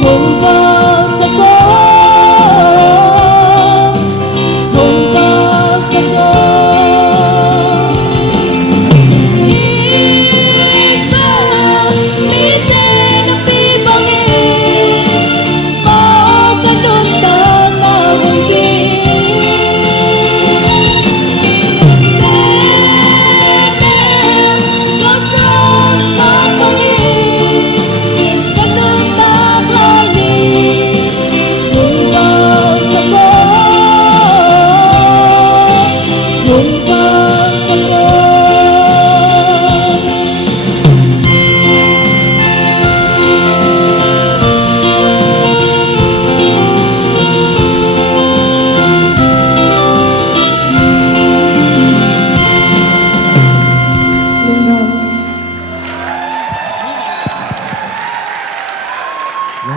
Hùng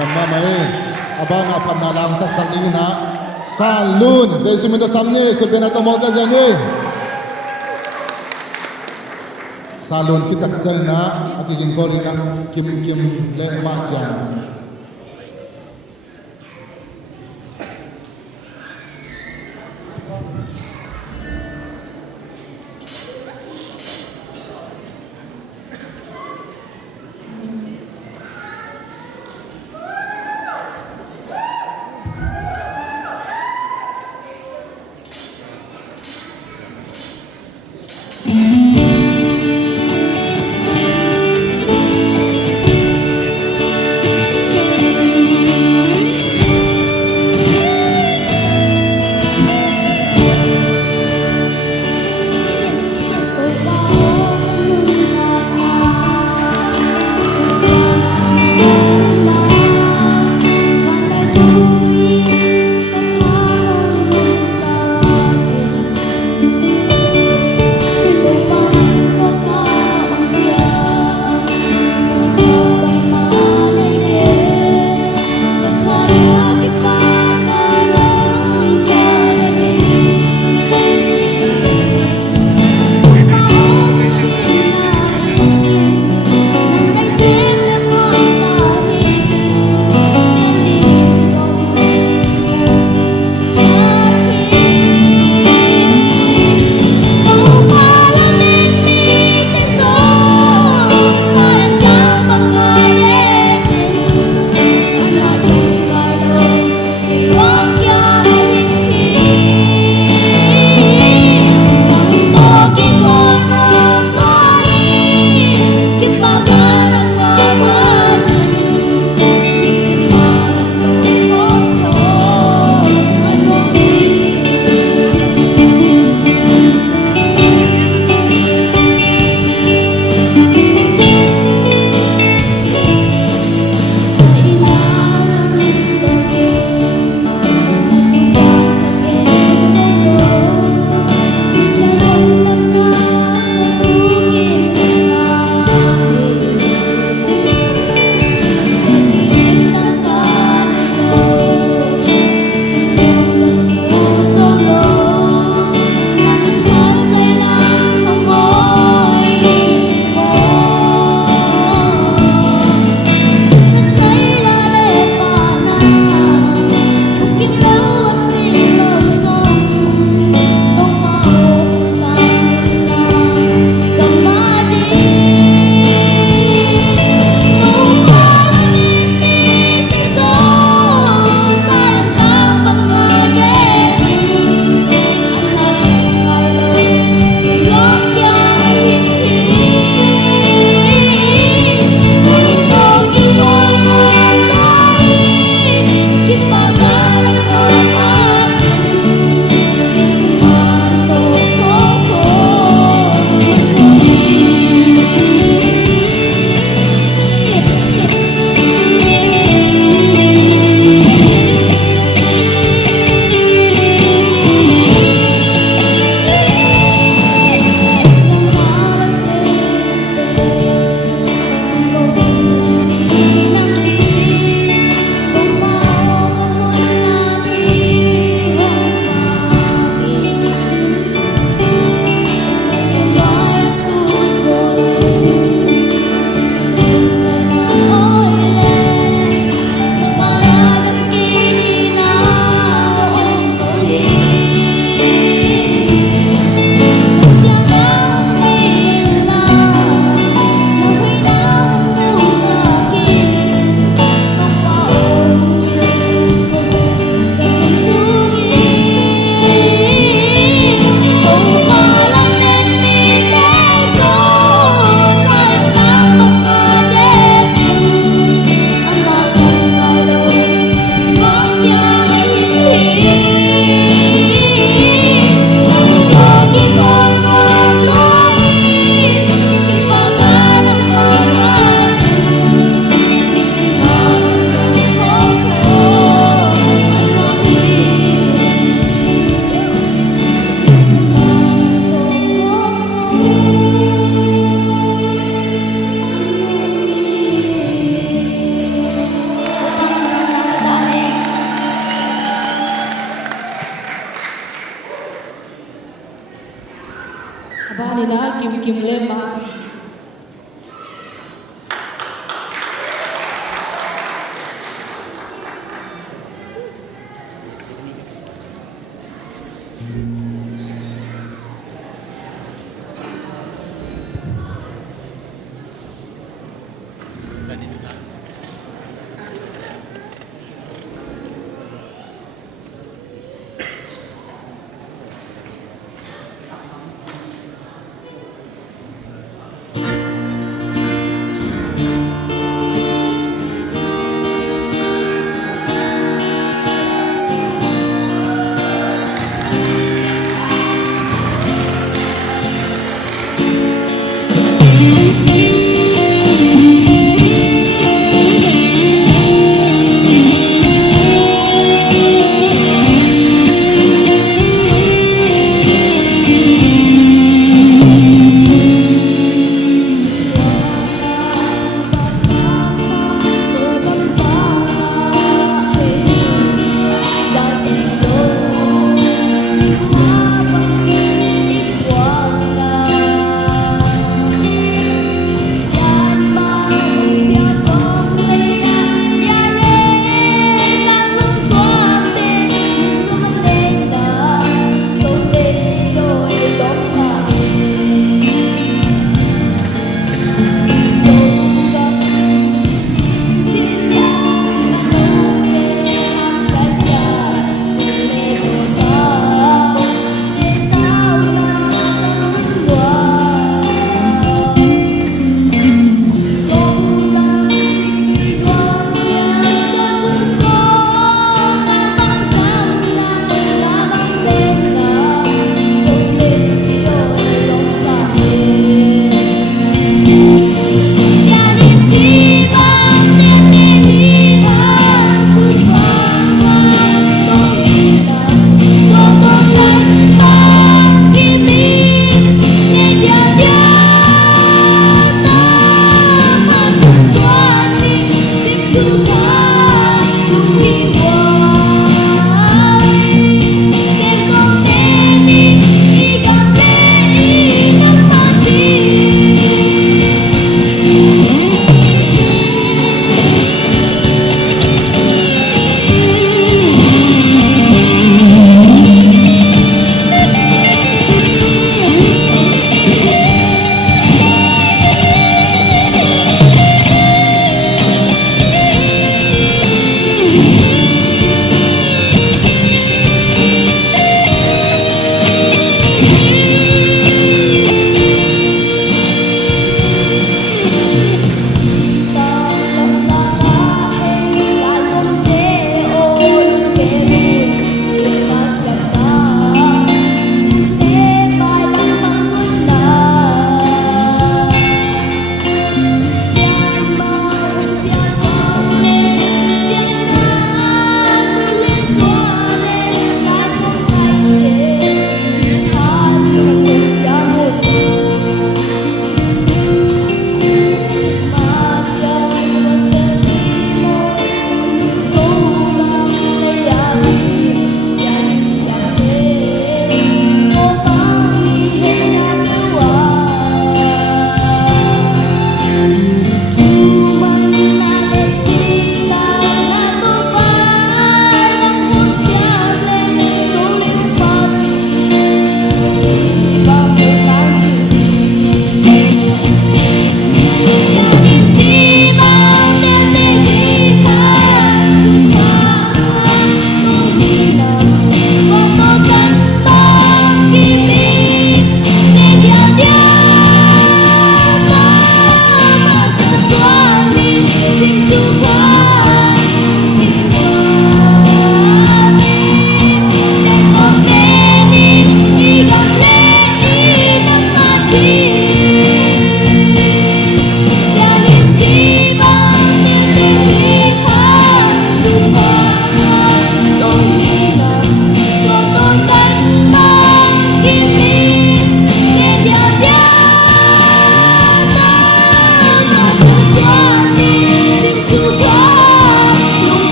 gamma mai abang apa nalang sa sanging na salun Yesu minta samne kubena to moza jani salun kita cena akigin kori na kim le ma jang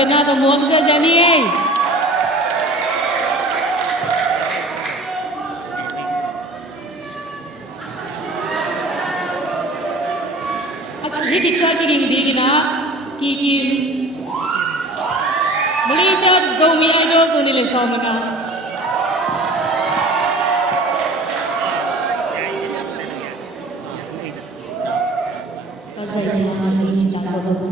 bena to muang se jani Hiki cha kiki digina kiki Malaysia zomi idol sunile somana Kasai jangan hijau kau.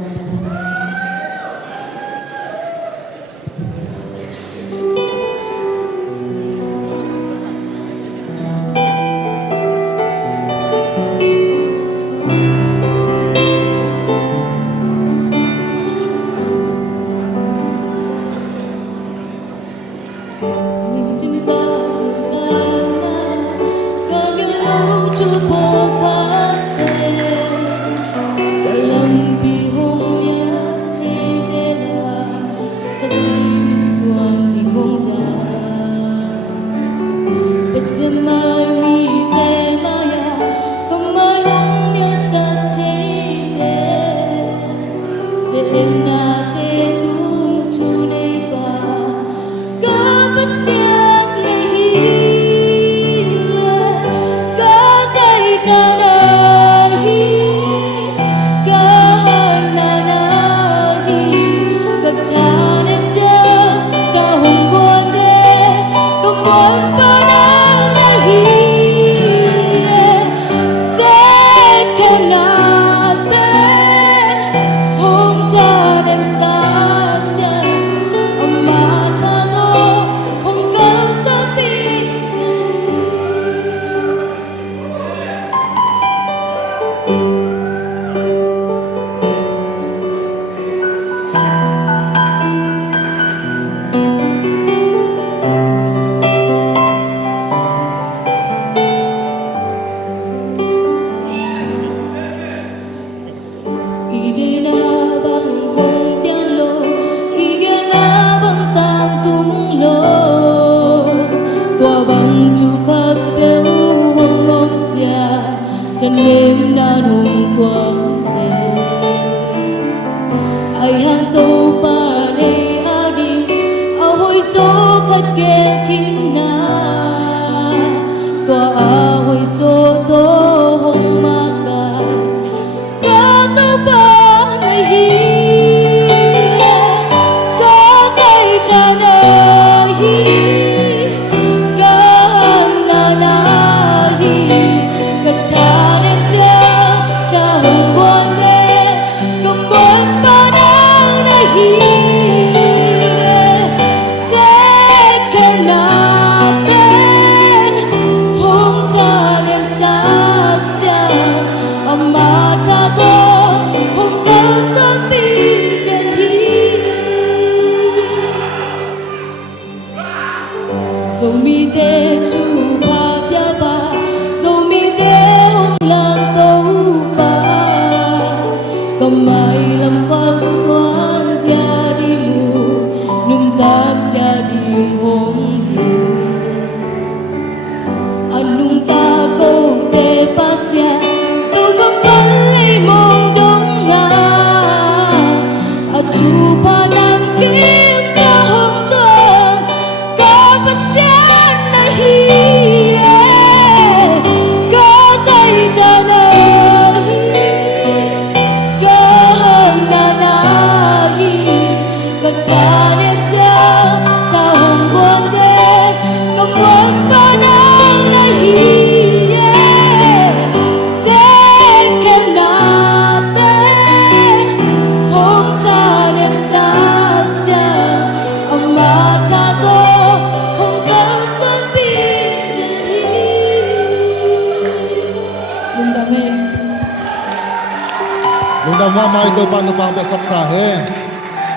Mama idol paano pa ang saprahe.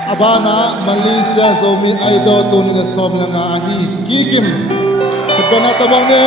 Abana Malaysia zomi idol tunin na som lang ahi. Kikim. Kebenatabang ni.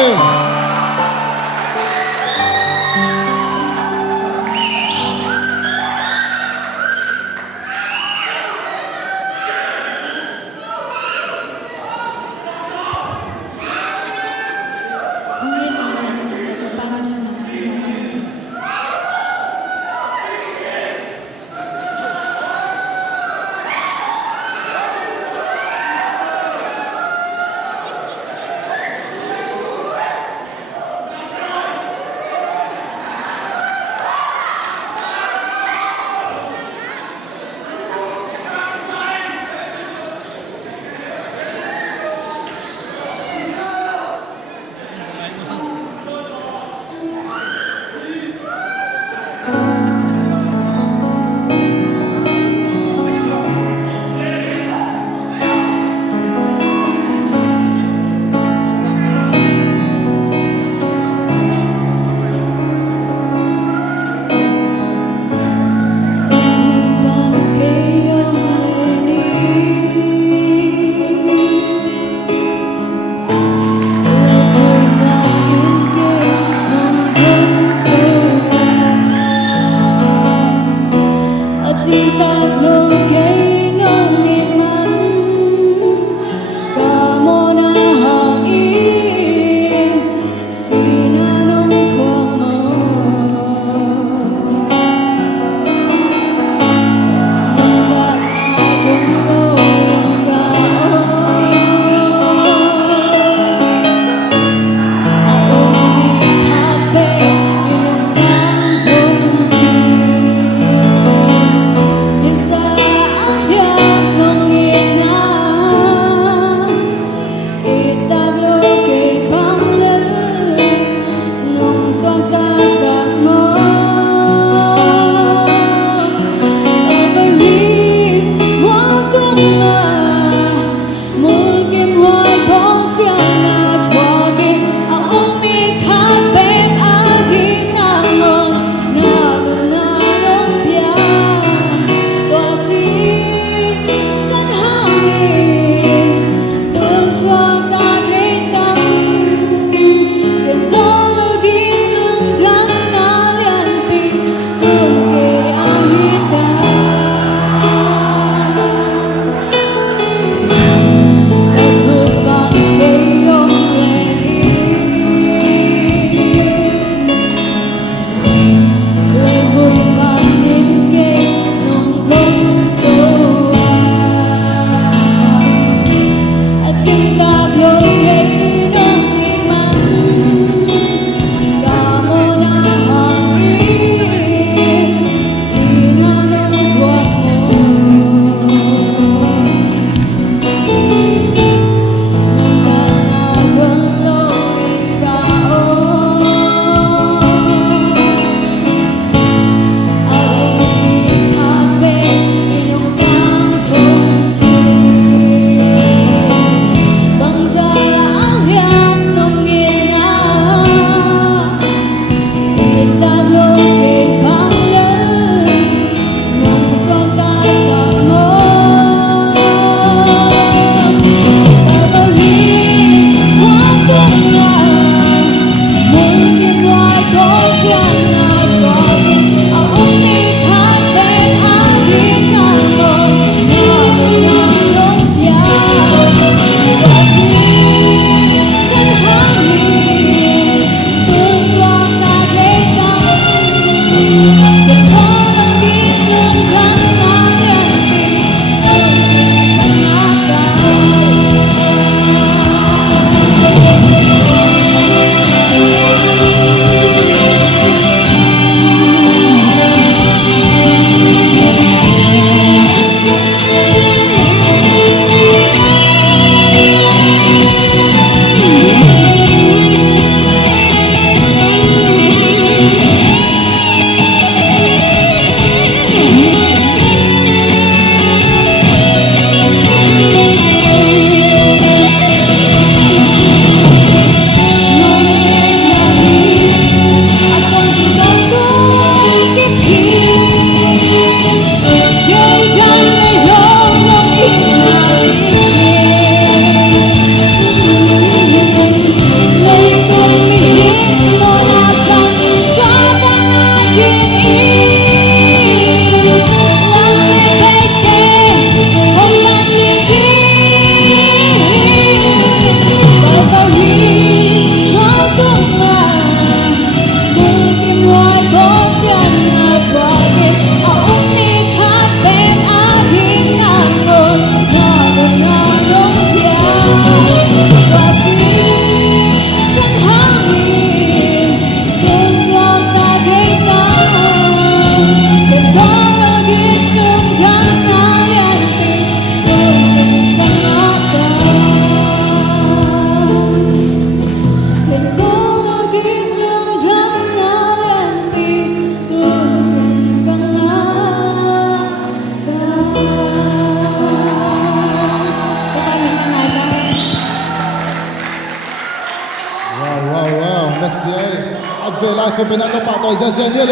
siya. At vela ko pinato patoy sa Zeniel.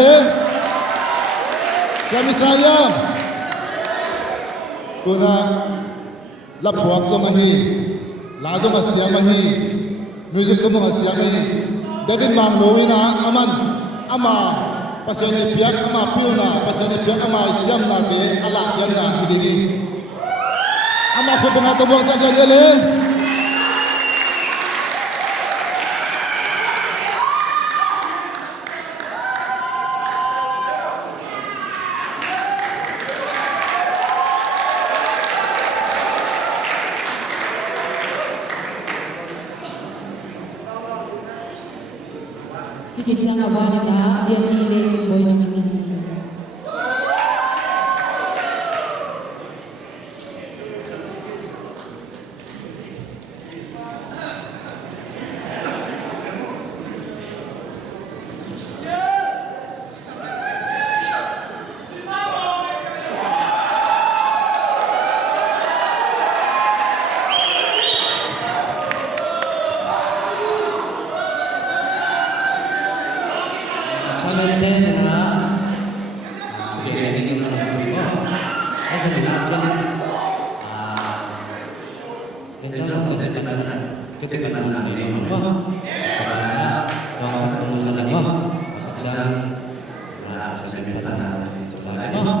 Siya misaya. Kuna laphuak ko mahi. Lado masya mahi. Music ko masya mahi. David Mangnowi na aman. Ama pasyan piyak ama piuna pasyan piyak ama siyam natin alak yan na hidini. Ama ko pinato buwag sa Zeniel. Higit sa kawalan na, yan ilay yung boy ng higit sa sila. Challenge na jadi ini kita sampai ko. Kasi sinabi kencang kita kenal ini mo. Karena kalau kamu salah mo, jangan merasa sebenarnya itu lagi mo.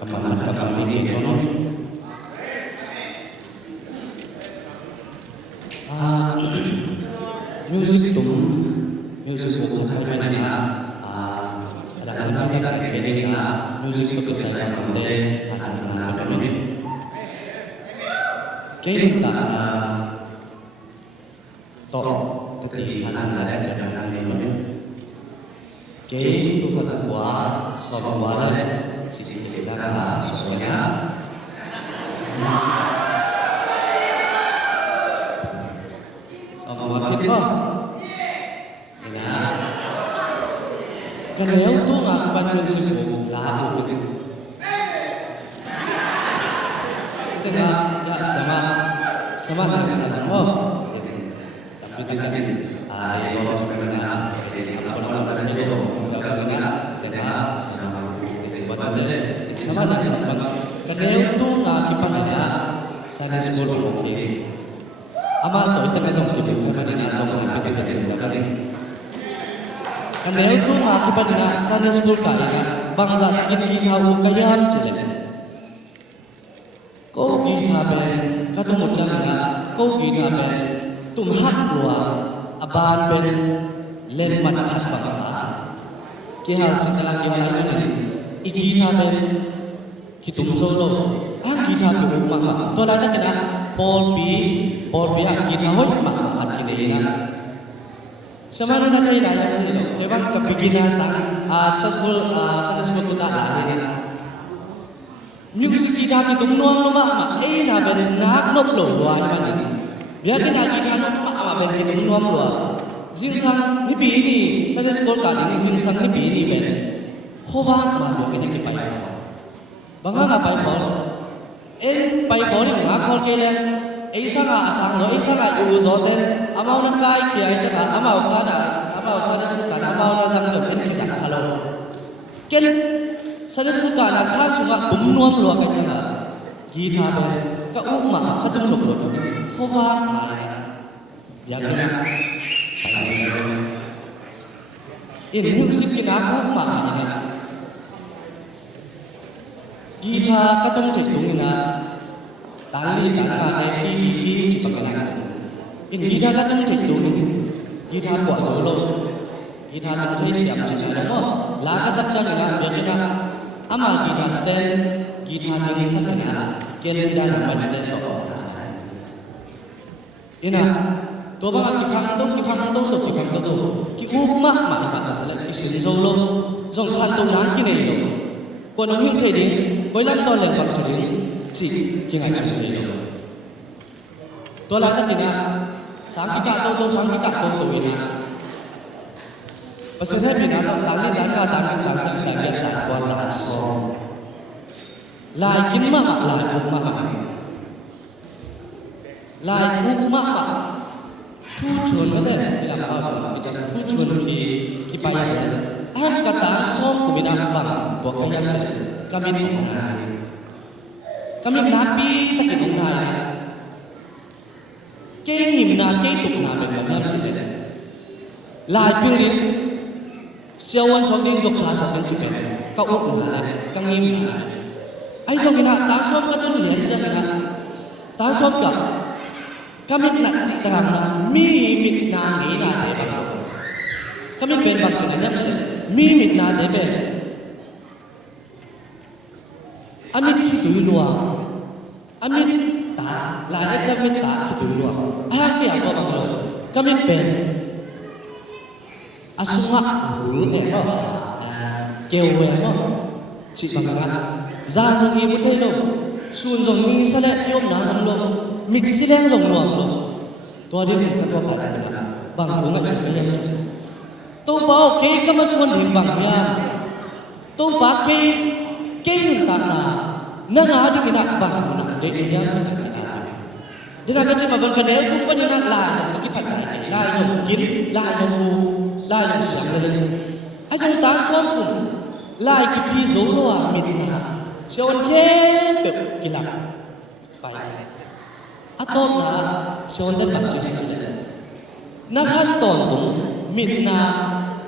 kemana ini ekonomi. Music tu, music tu kan mana ni ada nama kita ini music tu saya mande anak ekonomi. Kita to tetapi anak ada jangan ekonomi. Kita tu faswa soal sisi kita soalnya. Sama kita, Kalau tu ngapain musik lagu itu? Kita tak sama dengan sama. Tapi kita ni, ayah sebenarnya apa ada jodoh, kalau sebenarnya kita sama kita buat ada sama dengan sama. Kalau tu ngapain sana sekolah okey. Ama to kita sama tu mana ni sama kita kita ni. Karena itu akibat dengan sana sekolah kaya bangsa kita tahu kaya macam kau kita ber kata macam ni kau kita ber tumhat luar aban ber len manak bangsa kita cakap kita ni kita ber kita solo kita tu mama tu ada kita Paul B kita hot mama kita ni Semana nak cari daya ni, memang kepikiran sang cesbul kita lah ni. Music kita tu nuang nama, nak benak nop luar mana ni. Biar kita kita nama benak kita nuang luar. Jingsang ni bini, cesbul kita ni jingsang ni bini ben. Khabar malu ini kita payah. Bangga apa payah? Payah ni ngakal kelen. Isa asang no isa uzoten amau nakai kiai cakap amau sana suka amau na sang jom ini sang halo ken sana suka nak kan suka tumnuam luar kai cakap gita ber ka umma ka tumnuam luar khawa ya kena ini musik kita umma ni gita ka tumna Tali tangga di cipakan. Ini kita kan cek dulu ni. Kita buat solo. Kita tak siap cek dulu. Laga saja dengan begini. Amal kita stand. Kita dengan saja. Kita dan stand to. Ina. To bang kita tu. Kita umah mana salah. Isi solo. Jom kantung nanti ni. Kau nak cek ni. Kau lam tahu lembak cek ni. Cik, kita cuci dulu. Tuan ada kena, sang kita tahu ini. Pasal saya bina tahu tali bangsa kita tak kuat langsung. Lain mama, lain umma. Tujuan mana? Bila apa? Kita tujuan kita payah. Aku kata som kubina bang, buat kami kami nabi tak kena nai. Kini nak tuk nak memang macam ni. Lai pilih siawan sokin tuk kelas sokin cuci. Kau nak kang ini. Ai sokin nak tak sok kau tu lihat siapa nak. Tak sok kau. Kami nak cerita mimik nangi nak deba. Kami penbak cerita mimik nak deba. Amit itu luar. Amit tak, lagi jamit tak itu luar. Apa bang? Kami pen. Asungak kewe cik bangga. Zatu ibu telo. Sunjong ni salah yom nang lo. Mixi dan jong luang lo. Tua dia ketua tak. Bang bunga sebenarnya. Tu bau kek kemasuan bang ya. Tu pakai kek tanah. Nang ada minat bang nak dia dia nak cakap bang kedai tu pun dia nak lah kita pakai lah jom lah siapa lagi aja tak sombong lah kipi zolo amidina siapa ke gila baik atau nak siapa dan macam nak hantar tu midna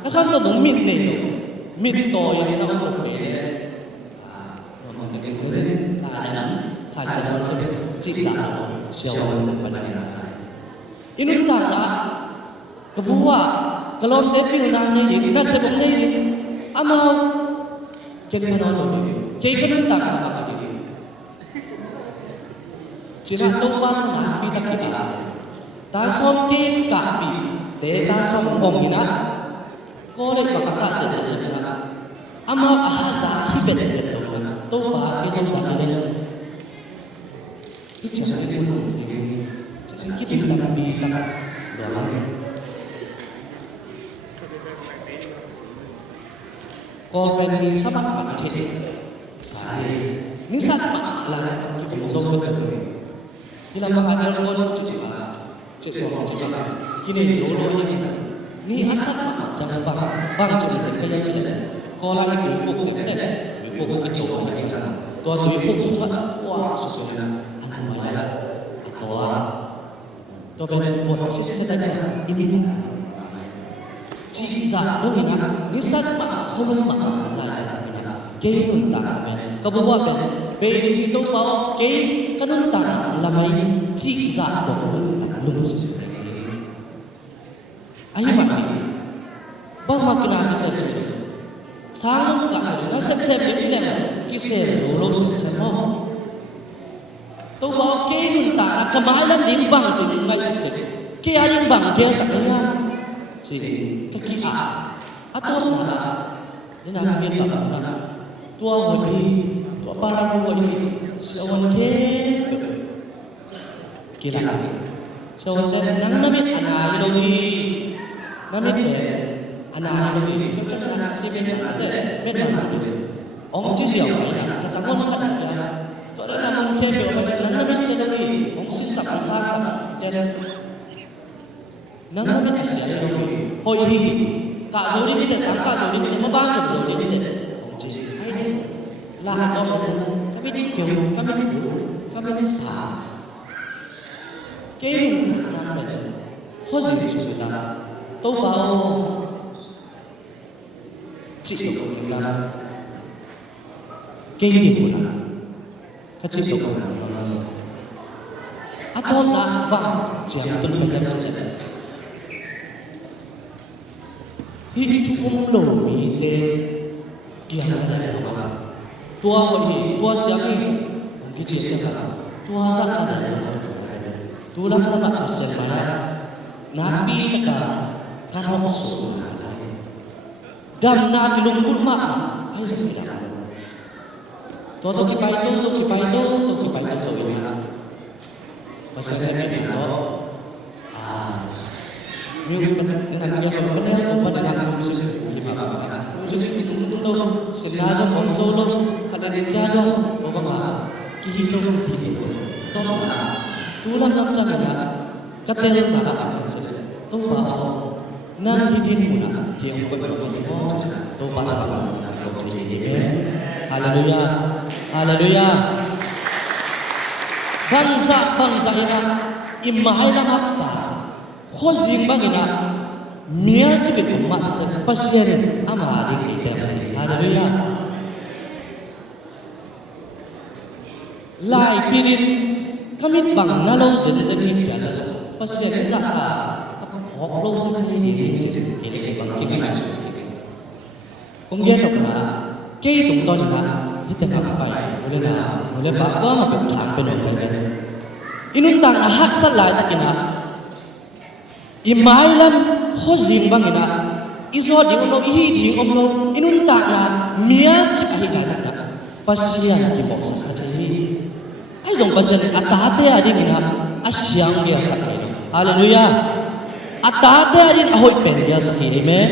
nak hantar tu midne mid to yang nak orang còn cái người lên lại nắm hai chân nó lên chỉ giả siêu lên bên này inun ta đã cái bùa cái lon tép như nàng như vậy nó sẽ bỗng như amau cái mà nó rồi cái inun ta cả chỉ là tôi quan là bị ta kịp ta xong cái cả bị để ta xong vòng gì nữa có lên bằng ta sẽ sẽ sẽ amau ahasa khi về đến đâu tôi và cái dòng bạn lên ít chẳng cái cuốn chẳng cái tình cảm bị ta đó có bên đi sắp bắt bạn thế sai ní sắp bắt là cái tình dòng bên ni lama ajar kon cek kini jolo ni asap jangan bang cek kaya cek kola itu fok ni fok itu macam tua tu fok suka wah susunya anak maya atau ben fok saja ini chỉ giả đâu ni ni sat ma không ma lại cái hồn ta có bao giờ về đi đâu bao cái nón ta là mày chỉ giả của lùng sụp ayo mà bao mà cái nào sẽ sáng cả nó xem những cái này cái xe rồi lô sụp xem không đâu bao cái nón ta cái máy lên điểm bằng chỉ ngay sụp cái ai điểm bằng kia sẵn nha chỉ cái kia atau mana ni nak biar apa tua wali tua para wali sewan ke kira sewan ke nang nami anak lagi nami be anak lagi macam nak sibuk ada memang ada orang ciri orang sesamaan kan ya tu ada nama ke be macam nang nami selagi orang sisa sisa jadi nang nami asyik lagi hoi cả rồi đi để sáng cả rồi đi để mà ba chục rồi đi để hay là đó các biết kiểu các biết đủ các biết xả cái làm này khó gì rồi là tôi bảo chị được là cái gì của nó các chị được là atau nak bang siapa tu yang cakap hidup lomi le kian ada tua wali tua siapa mungkin cerita tua zat ada tulang nama asal nabi ka kamu so dan na kilung kulma ay sudah to kipai to ini pasal ni Mungkin nak dia benar pada nak musik hip-hop. Musik itu betul sengaja solo kata dia ada apa kita tulang macam ni kata dia tak apa tu bahawa nan hidin muna yang buat ni tu bahawa kau jadi haleluya haleluya bangsa ini imahai maksa khosing bagina mia chibit umat pasien ama di kita haleluya lai pirin kami bang nalo sen piala pasien saka hok lo ni kini bang kini kong dia tak na kei tung ton na kita kapai boleh ba ma pecah penon inun tang ahak salai takina imailam khozing bangina iso dingno ihi dingomno inun ta na mia chipahi ga pasian ki box sakati ai jong pasian atate adingina asyang dia sakati haleluya atate adin ahoy pen dia sakati amen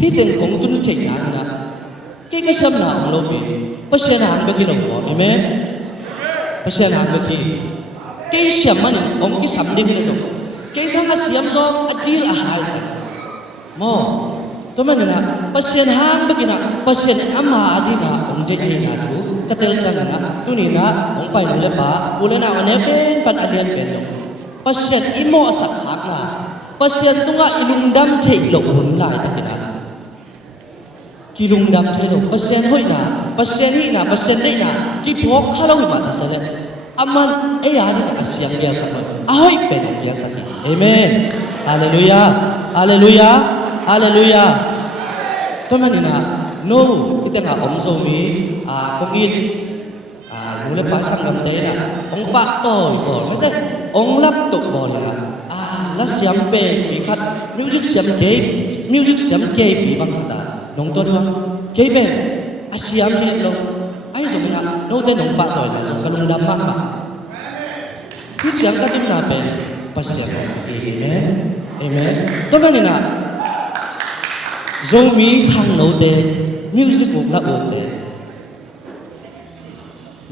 hiten kong tun chena na ke ka sam na lo pe pasian han ba ki lo amen pasian han ba ki ke sam man om ki sam ding ni so Kaisa nga siyam ko ajil ahal mo to man na pasien hang bagina pasien ama adina ong jai na tu katel chang na tunina ong pai le pa ule na ane pen pan alian pen pasien imo sak hak na pasien tunga ilungdam thei lo hun lai takina kilungdam thei lo pasien hoi na pasien hi na pasien dei na ki phok khalo ma ta sa le aman e ya ni ka siang dia sa ahoi pe dia sa amen hallelujah hallelujah hallelujah to man na no ite nga om zo mi kong in nu le pa sang ngam dei na ong pa toi bo me te ong lap tuk bo la la siam pe bi khat music siam ke bi bang ta nong to do ke be siam ni lo ai zo na no te nong pa toi la zo ka lung dam ma pi chiang ka tim na pe pa siam amen amen to man na zo mi khang no te music book la o te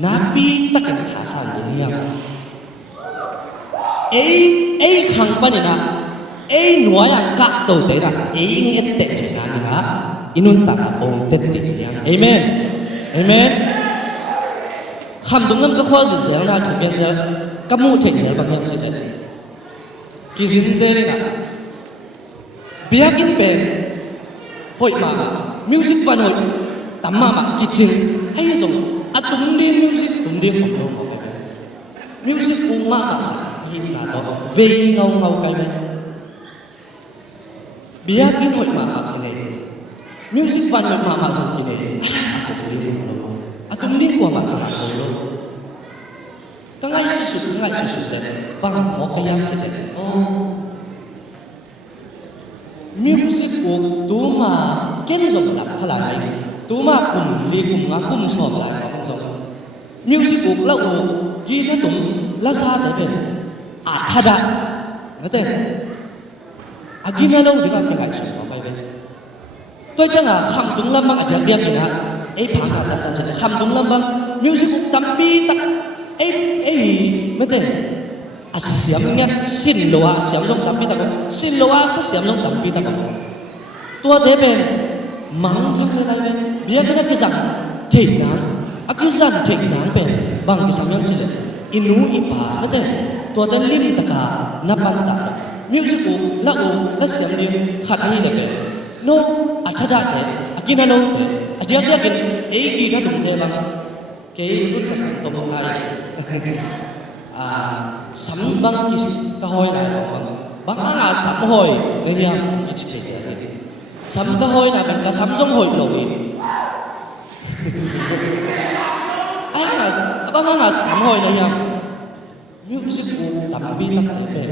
na pi ta kan tha san ni ya ấy khang pa ni na ấy nuôi à cả tổ tế na ấy nghe tệ cho na ni na inun ta ong tệ tệ ya amen amen kham dung ngam ka kho si se na thu gen se ka mu thei se ba ngam che che ki sin se ni na biak in pen hoi ma music van hoi tam ma ki ching ai zong atum ni music tum ni khom lo ma music ung ma hin là đó về ngâu ngâu cái này biết cái hội mà cái này music văn hội mà rồi cái này tung đi qua mà rồi luôn cái ngay sự đấy bằng một cái样thế này music của tú mà kiến rồi làm cái lại tú mà cùng đi cùng ngã cùng sọp lại rồi music của lâu ghi cho tụng lá xa tới bên ada, ngerti? Agina lo di mana kita semua baik. Kau jangan kham tung lambang aja dia kena, pangat dan saja kham tung lambang music tapi tak, ngerti? Siamnya sin loa siam long tapi tak, sin loa siam long tapi tak. Tua debe mang thang lelai biar kita kisah tenang, kisah tenang bang kisah yang saja inu ipa, ngerti? Tua dan lim taka napan tak music ku lagu siam ni khat ni le no acha ja te akina no te adia kin ki da dum te bang ke rut ka sang to ai sam bang ki ka hoi la bang sam hoi ne ya ki chi te sam ka hoi na ban ka sam jong hoi lo ni bang sam hoi na ya music ku tapi tak lepe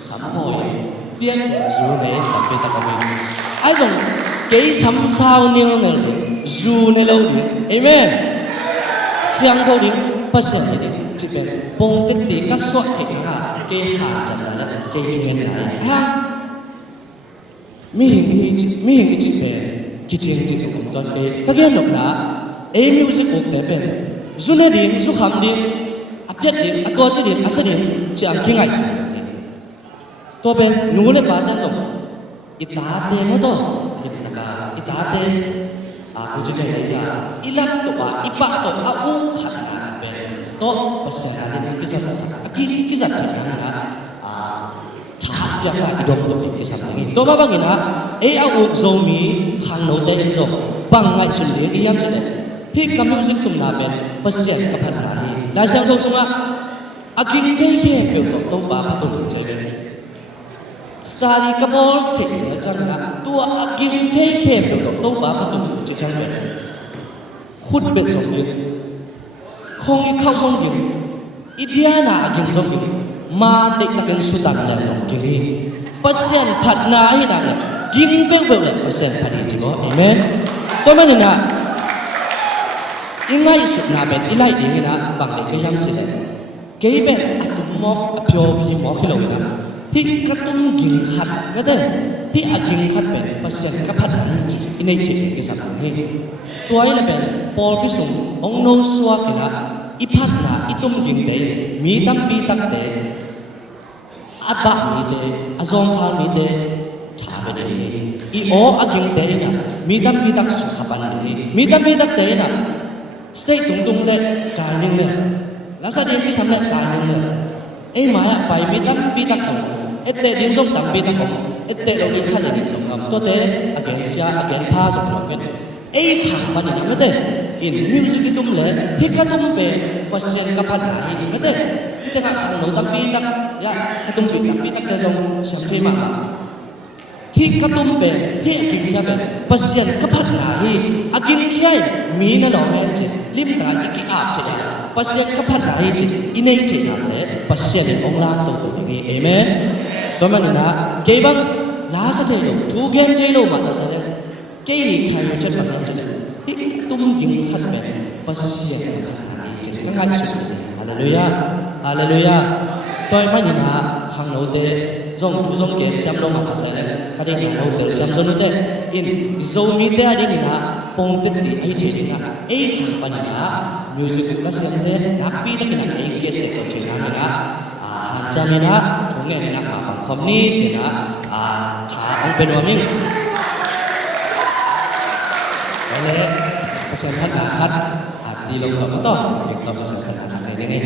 samoi dia zu ne tapi tak kami ai dong ke sam sao niang ne zu ne lo ni amen siang ko ding pasal ni chipen pong te ti ka so ke ha ke ha cha na ke ju ne ha mi hi chipen ki ching chi chi ton ke ka ge nok na music ku te pen zu ne ding zu kham ding biết đi, tôi chỉ đi, sẽ đi, chỉ ăn kinh ngạc. Tôi bên nụ lên bán đang dùng, ít đá tiền nữa thôi, ít đá tiền, tôi chỉ thấy là ít lắm tôi bảo, ít bạc tôi u khăn bên, tôi bây giờ đi cái gì thật là chả được lại đồng cái sản phẩm tôi bảo bằng cái u dầu mì hàng nấu tây dầu bằng ngày xuân đến đi em chỉ đấy, khi cầm music cùng là bên, bây giờ các bạn là đi. Dah siang kau semua, aking teh belum tahu apa tu jadi. Sekali kabel teh saja tua aking teh belum tahu apa tu jadi. Khut bet song không ikau song ideal na aking song ma dek takkan sudah na song pasien phat na hi na gin bel pasien phat ni jibo amen. To mana na ingai sut na ben ilai ding na bang le kayam chi le ke ben atum mo apyo hi mo khilo na hi katum gin khat ga de hi agin khat ben pasien ka phat na chi inai chi ki sa ni toy la ben por ki sung ong no suwa ki na iphat na itum gin de mi tam pi tak de aba mi de azong kha mi de tha be de i o agin de na mi tam pi tak su khapan de mi tam pi tak de na stay tung le kai ning le la sa ding ki sam le kai ning le ma ya pai mi tam pi tak song ette ding song tam pi tak ko ette lo ni kha le ding song to te again sia again pa song lo ben khang pa ni ma te in music itum le hikatum pe pasien kapan nahi mate ite ka khang no tampi tak ya katum pi tampi tak jong sampai ma khi katum pe he kin kya pe pasien kapan nahi agin khyai mi na no me chi lim ta ki ap che pasien kapan nahi chi inei che na le pasien ong la to to ni amen to man na ke bang la sa che lo tu gen che lo ma ta sa le ke ni khai yo che pa che tum jing khat pe pasien che ka nga chi hallelujah hallelujah toy ma ni na khang no te zong tu zong ke siam lo ma sa le ka de no te siam zo no te in zo mi te a ni na pong te ti ai che ni na ai khang pa ni na music la siam te nak pi te na ai ke te ko che na na cha ni na thong nge ni na ma khom ni che na cha ong pe no mi le pasal hat hat di lo ko to ni ko pasal hat ni ni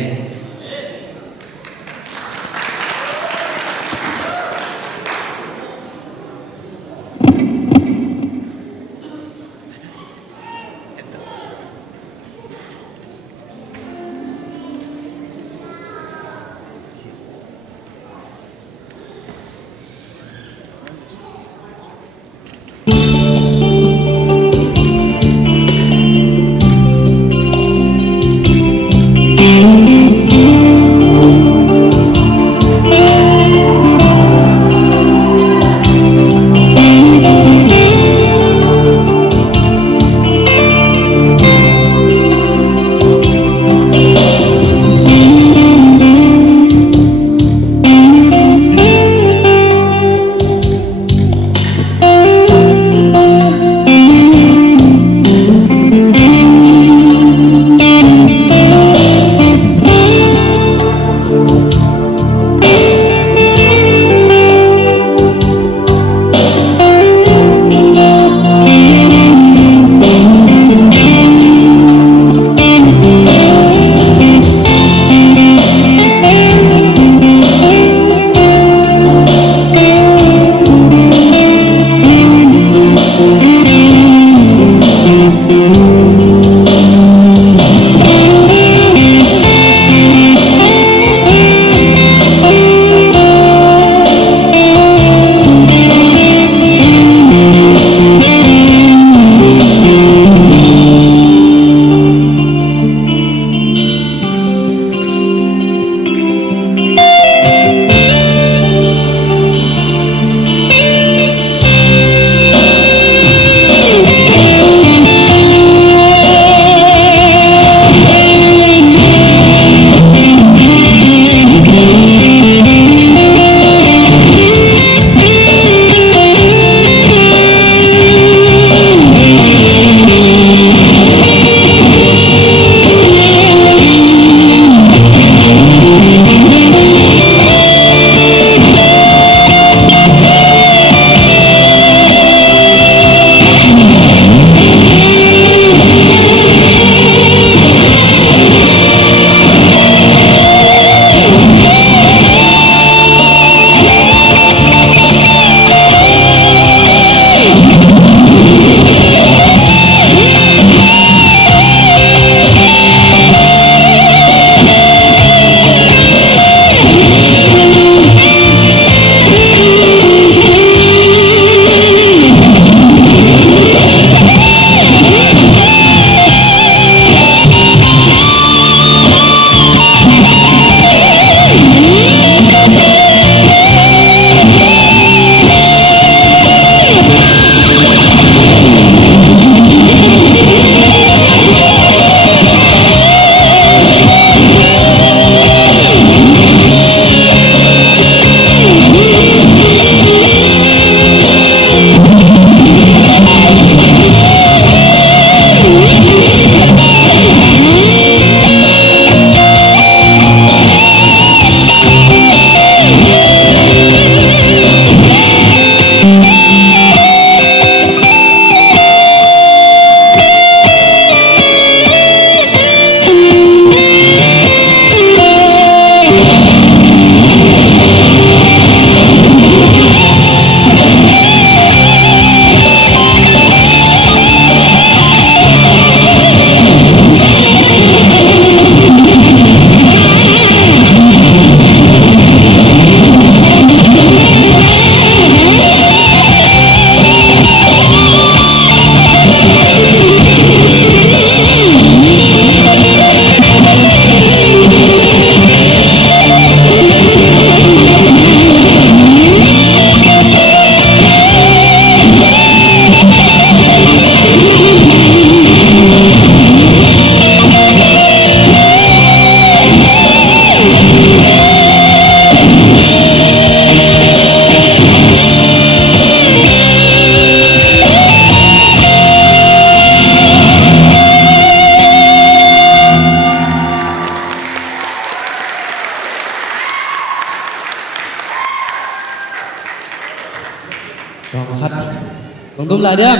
tum lại đi em.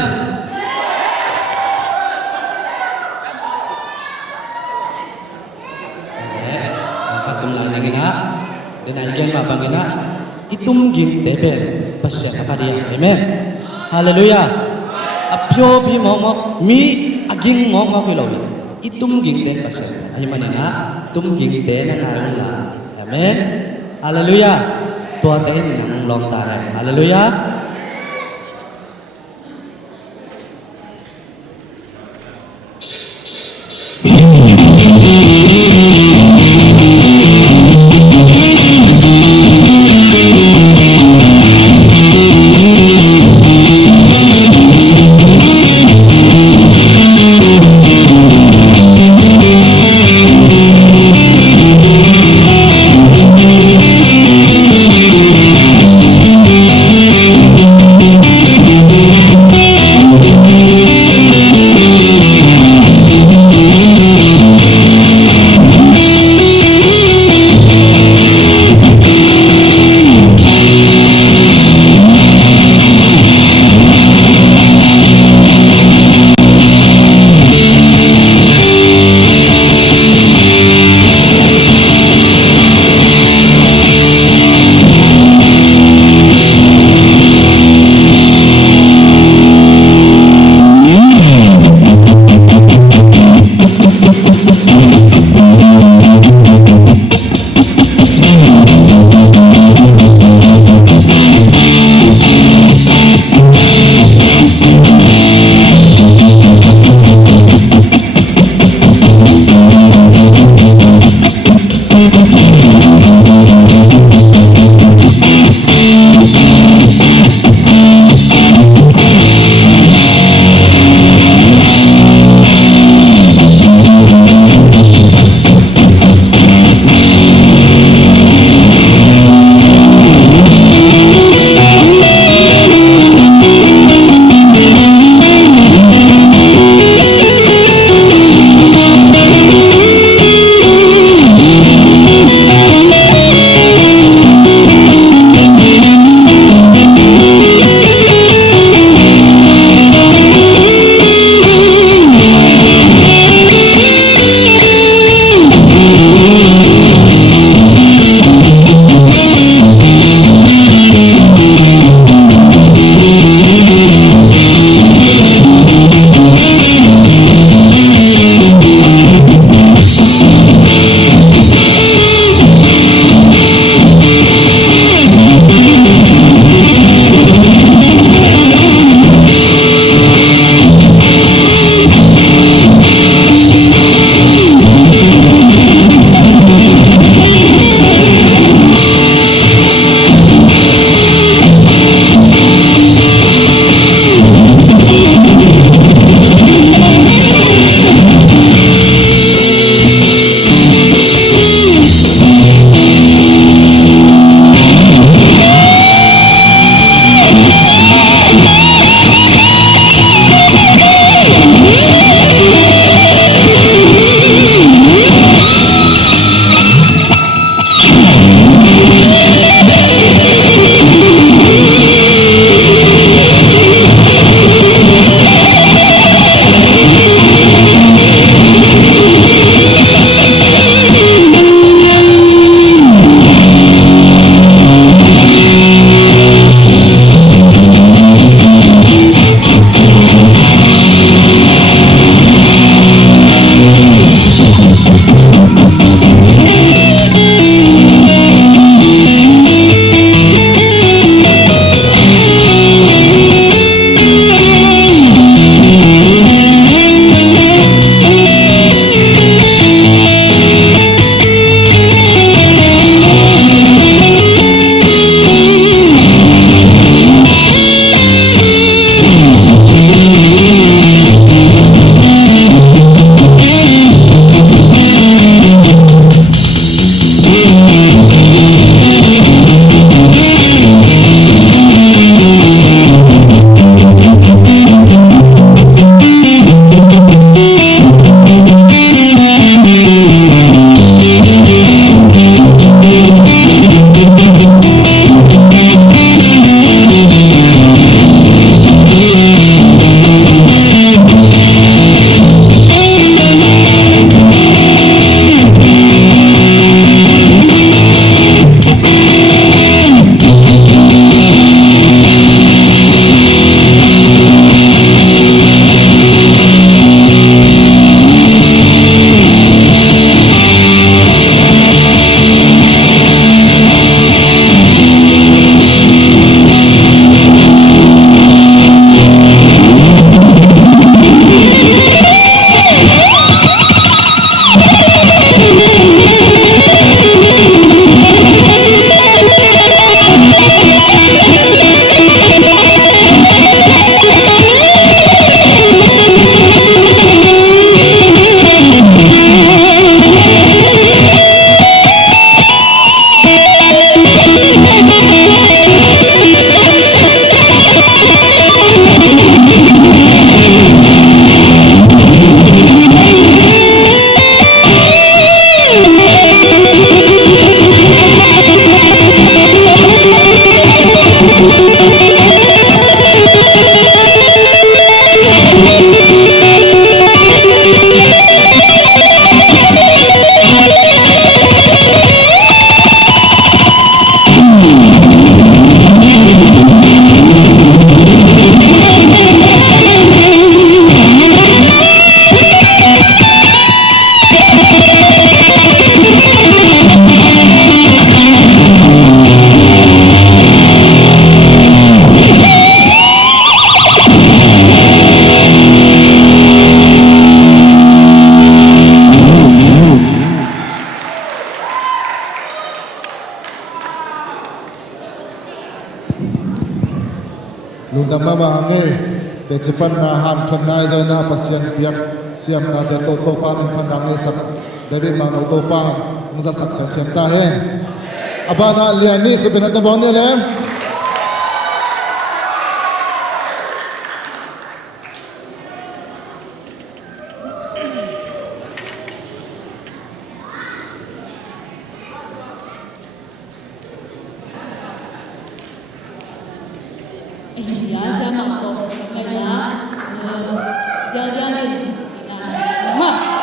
Angkat tum lại lagi nak. Dan agen ma bangina itum gin teben pasya apa dia. Amen. Haleluya. Apyo bi mo mi aging mo kilaw. Itum gin ten pasya. Ay manina itum gin ten na la. Amen. Haleluya. Tua ten nang long tayo. Haleluya. Japan na han khanai zai na pasian piak siam na de to pa min than dang le sak David ma no to pa mza sak sem ta hen abana liani ke benata bawne le Iya sama kok kayak jalan-jalan sama.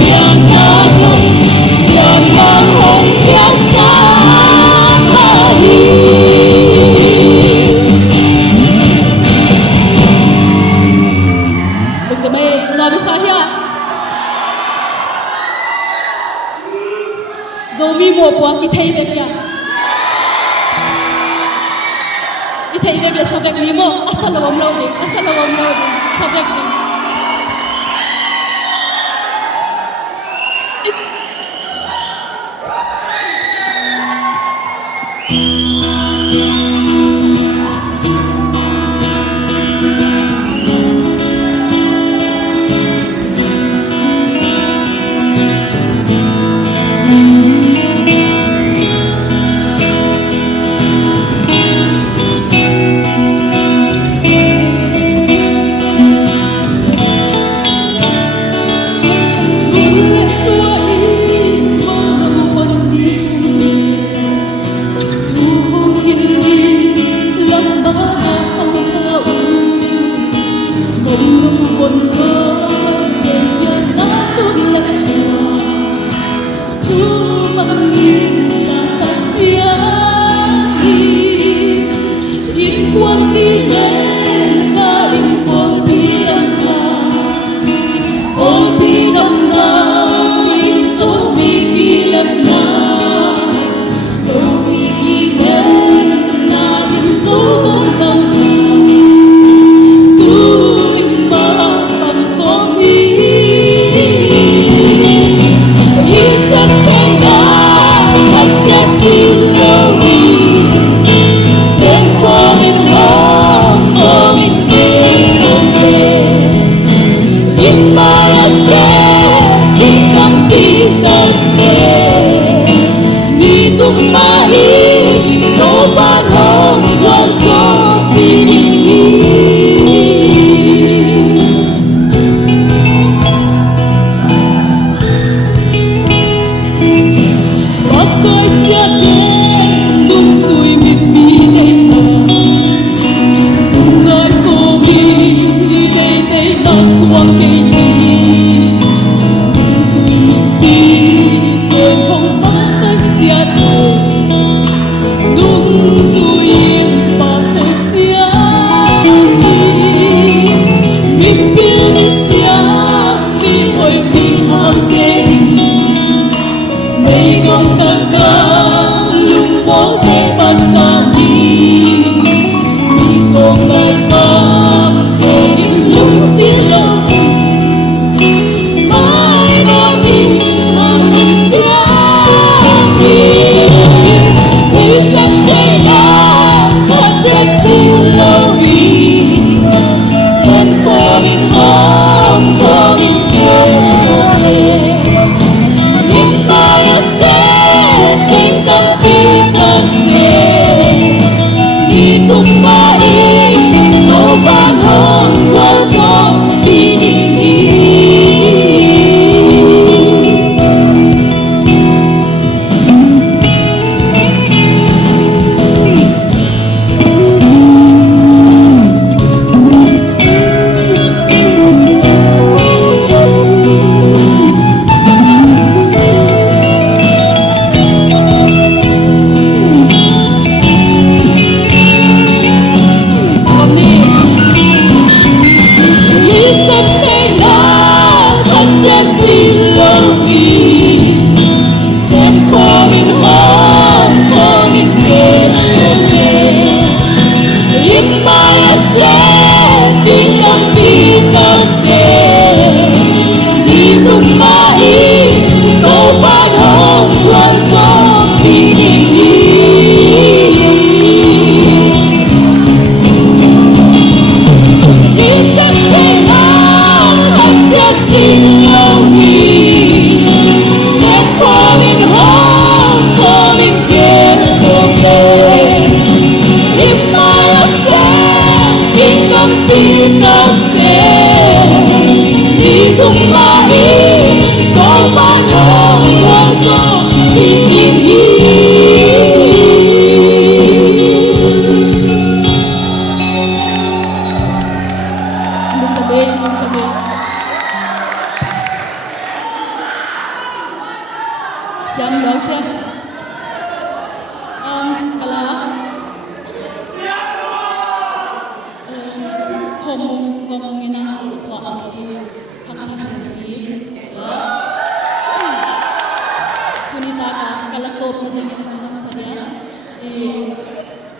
Yeah. zomi mo po ki thei ve kya ki thei ve kya sabek ni mo asalawam lo ding sabek ni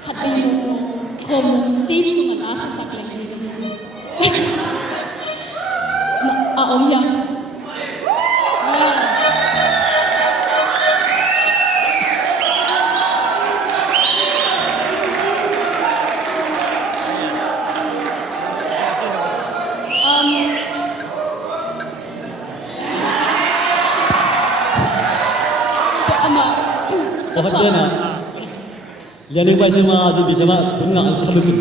ขัดไปอยู่คมสตีชของอาสักอย่างจริงอาอมยังDapat dia nak dia ni buat semua jadi sama bunga kamu tu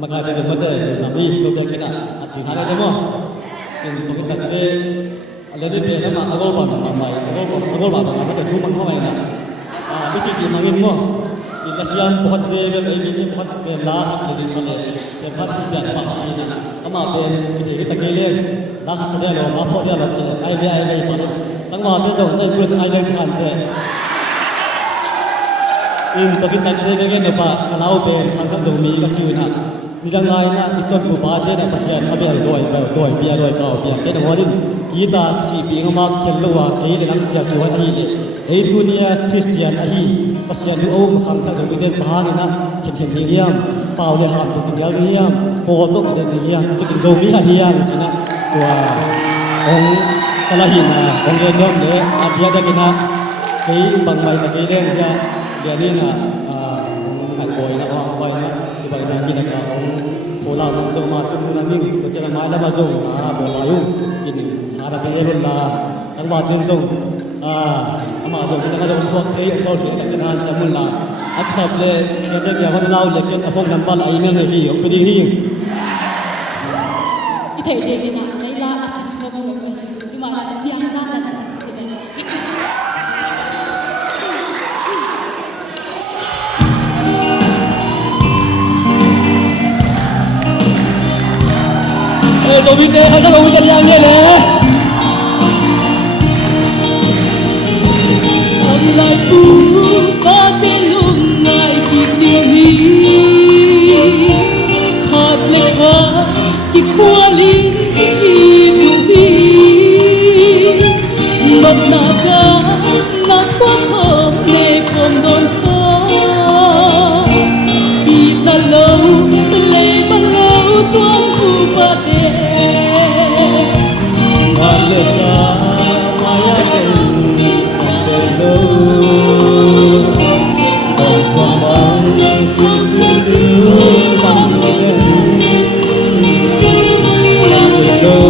maka dia dapat dia nabi tu dia kena hati hari demo yang kita kata ada dia nama agol bapa kita tu mang kau mana bici si mangin mo ila siang buat dia ini buat dia lah jadi sana dia buat dia apa sih ama kita geleng lah sedang apa dia lah ai pada tengah dia dong dia buat ai lagi cantik in tokin tak dia kan apa kalau ben kan zomi ka siu na midang lai na ikon bu ba de na pasian abel doi bia doi kau bia ke no rin kita si pi ngama khel lo wa ke le nang cha ki wa ni ei dunia christian ahi pasian du om kham ka zomi den ba na khem miriam pau le ham tu tinggal miriam po to de miriam ki zomi ha hiam china wa ong kalahin na ong le nom le abia da kina ke bang mai ta ke le ya dia ni nak koi nak koi nak dibagi kita kau pola macam macam tu nanti macam mana macam boleh ini harap dia boleh tangguh dia macam kita kalau usah kau kita kenal semula aksab le siapa dia orang lau lekin afong nampak email ni yang beri ni itu dia ni nak Laila asas kau boleh di mana dia nak asas kita Zomi ke ada zomi ke yang ni le Allah tu patelung ngai kini khap lekha ki kualin ki not naga na thwa khom le khom don kha ita lo le malo tuan ku pa Malesa maya kini sampai lo, dan sambang sisi panggilan, sampai lo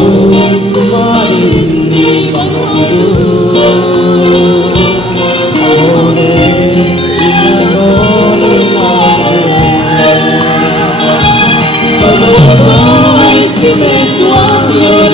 kemarin di bangku, oleh kita boleh makan, sampai cuma suami.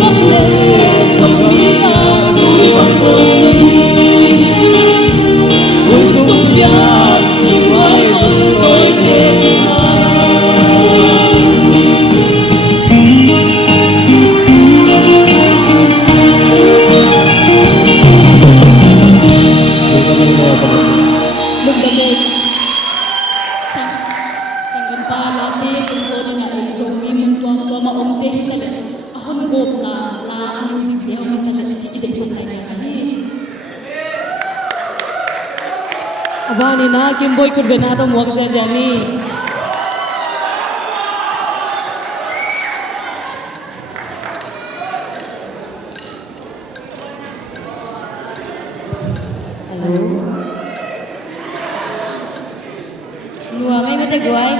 gấp lên dòng mi ta vui bằng hồn cuộc sống biếc chỉ mãi con tôi thêm Magdamag. Sang kampalati, kung ko na ay zomi mo tuwa maumte hitala. Ahon gop na lang yung sigdiyaw hitala. Chichitig sa saya kani. Abani na, Kimboy Kurbenado muwag sa jani. Hello. Nua mấy mấy tay gọi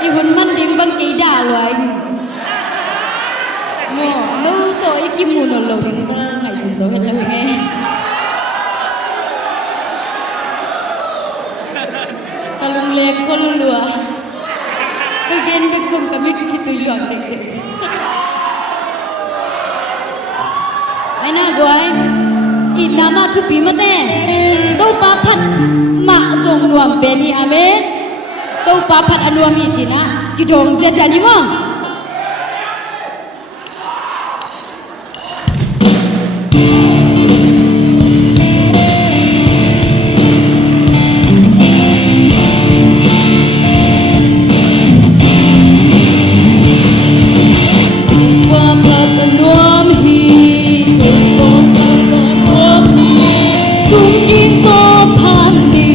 y huấn man điểm băng kỳ đà loại mò lâu tội kim mù nổ lầu thì người ta ngày sử dụng hết lâu nghe ta lung lẹ con lung lùa tôi ghen với không cả biết khi tôi dọn đẹp ai na gọi y nama thu phí mất nè đâu ba phát mạ dùng nuam beni ame đâu ba phát anuam hi china kidong zeza ni mo qua phát anuam hi cũng kita pandi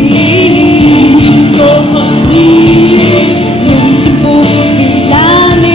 nung sibuk bilani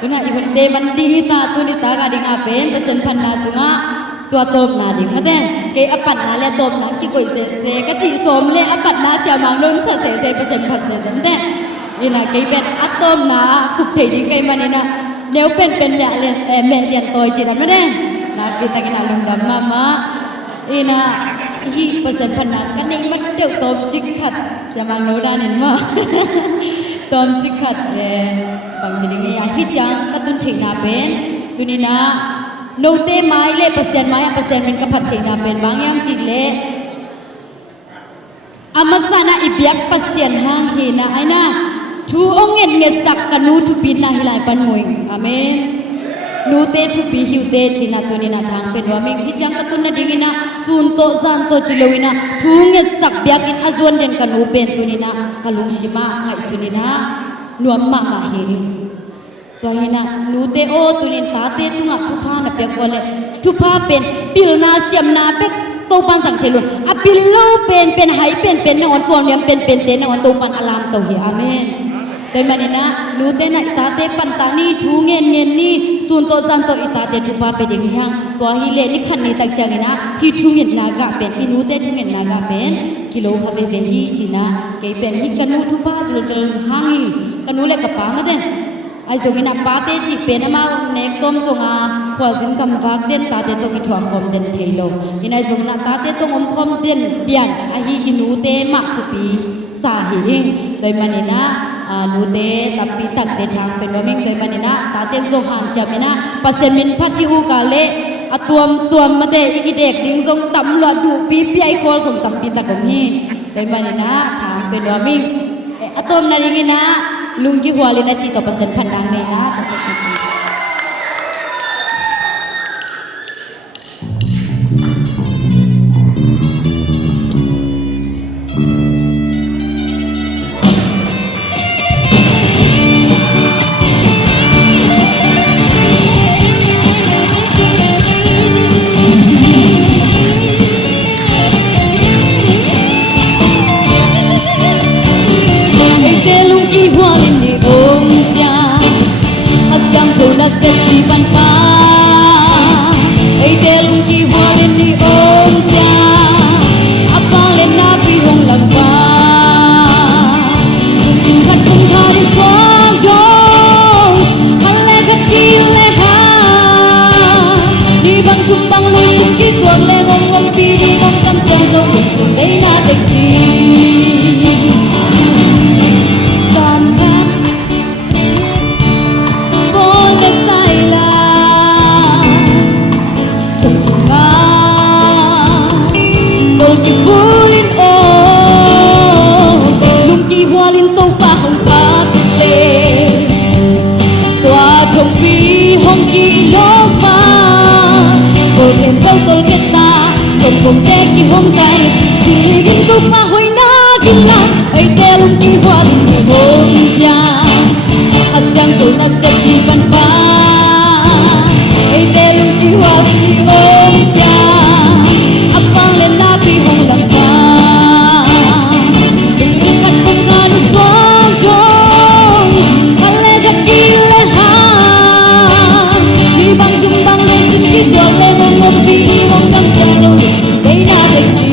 tu na ihun de mandi ta tu ni ta ga ding apen pesen phan na sunga tua top na ding mate ke apat na le top na ki koi se ka chi som le apat na sia mang non sa se pesen phan se mate ina ke bet atom na khup thei ding kai manina nếu pen ya len mẹ liền tôi chỉ làm đấy na kita kena lundam mama ina hi pesen phan na kan ning mat deu tom chikhat sia mang no dan nin ma tom chikhat le bang jadi ya hi chang ka tun thing na pen tunina no te mai le pesen min ka phat thing na pen bang yang chi le amasana ibyak pasien hang hi na aina thu ong nge sak kanu thu pin na hilai pan moing amen nu te thu pi hiu te china tunina thang pen wa ming hi chang ka tun na dingina sun to zan to chilowina thu nge sak byak in azon den kanu pen tunina kalung sima ngai sunina nuam ma hi to hina nu te o tunin ta te tunga thu pha na pek wale thu pha pen pil na siam na pek to pan sang chelun a pil lo pen hai pen na on tuam yam pen te na on to pan alam to hi amen toy manina nu te na ta te pan ta ni thu ngen ni sun to san to ita te thu pha pe ding hang to hi le ni khan ni tak changina hi thu ngen na ga pen i nu te thu ngen na ga pen kilo ha ve hi china ke pen hi kanu thu pha dul hang hi kanu le ka pa ma den ai so gina pate ji pen ma nek tom songa khwa jing kam wak den ta te to ki thwam kom den theilo inai so na ta te to ngom kom den pian a hi inu te ma thu pi sa hi hing doi manina nu te tapi tak te thang pen wa ming doi manina ta te zo han chamina pasen min phat hi hu ka le tuam ma te ikidek ding jong tam lo du pi ai khol jong tam pi ta kom hi doi manina thang pen wa ming atom na ringina lungki hualina ci to pasen pandang nei na to ci Seti ban pa ai te lung ki hualin ni om cha apa len na pi hong lam pa sin khat kum kha di so yo hale khat ki le ha ni bang chung bang lu sung ki tuang le ngom pi di ngom kam chang zo dik so dei na dek chi bulin oh lungki hualin tong pa hong pa le tua thong pi hong ki lo pa tôi thêm câu tôi kết ta không te ki hong dai sigin ko pa hoy na gila ai te lungki hualin ni hong ja asyang ko na sa ki ban pa ai te lungki hualin ni hong ja apang len na pi hong lang pa sikat pengan sogong hale gat gila ha ni bang jung bang le sim ki do le ngom pi hong kam chang zo dei na de chi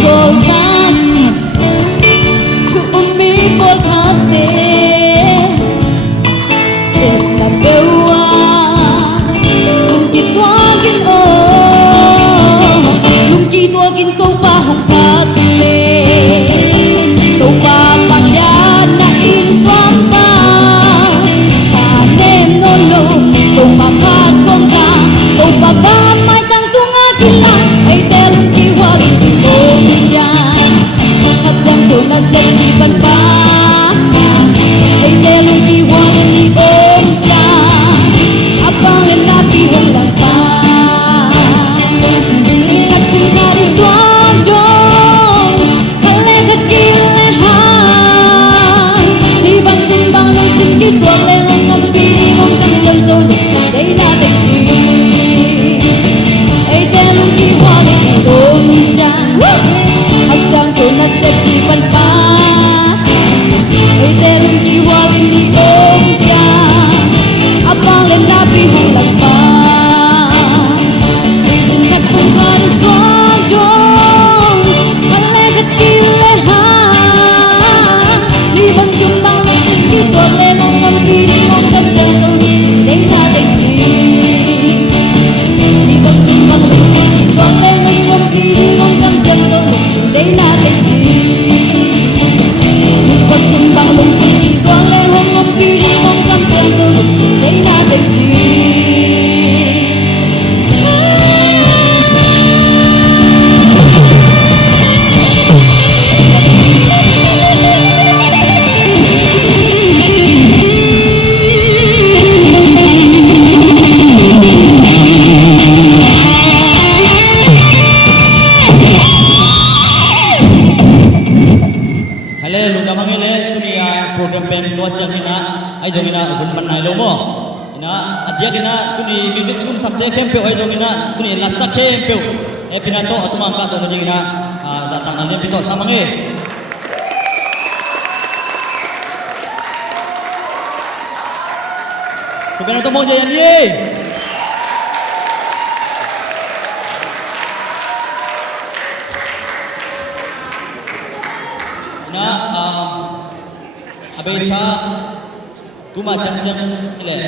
Sultan to me for ban ba ai te lung ki wang ni om cha apa le na pi hon la ba kat tu na ri swan do kale kat ki le ha ni ban tin bang lo sim ki tuang le ngom ngom pi ngom kam chen zo dei na dei chi ai te lung ki wang ni om cha asang ko na se ki ban ba ai te lung ki wang ni om cha apa le na pi hon la ba sin kat tu na ri swan do kale kat ki le ha ni ban chung bang lo sim ki tuang le ngom ngom pi ngom kam chen zo dei na dei chi ni ban chung bang lo sim ki tuang le ngom ngom pi ngom kam chen zo dei na dei chi ni ban chung bang lo sim ki tuang le ngom ngom pi ngom kam chen zo dei na dei chi Hale lu da mangile kunia program pen tua chang ina ai jong ina ukun man nai lo mo ina ajia kina kuni music kum sabde kem pe ai jong ina kuni lasa kem pe e pina to atuma ka to jong ina datang ane pito samange Subhanahu to mo jayan ye na abesa kuma chang ile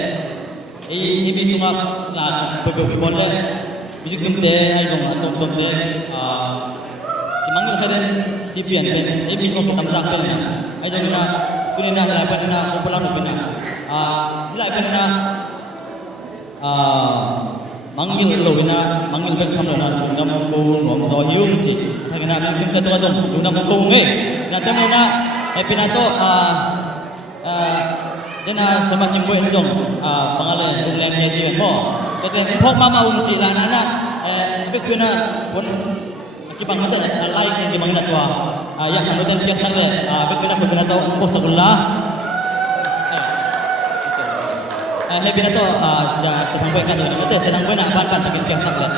ibi sunga la bebe bolle music tumte ai dong atom tumte kimangil khalen cipian pen ibi sunga tamsa khalen ai dong na kunina la panina upulang pina la panina mangil lowina mangil ben kham na dum ko nom zo hiu chi thagina min ka to dong dum ko nge na temena epinato dena semakin buat jong pangalan rumlem ye ji mo kete phok mama chi la na ke kuna pun ki bang mata lai ke di mangina tua ya kemudian pihak sang ke kuna to ko sagulla binato sedang buat kan mata sedang buat nak ban tak pihak sang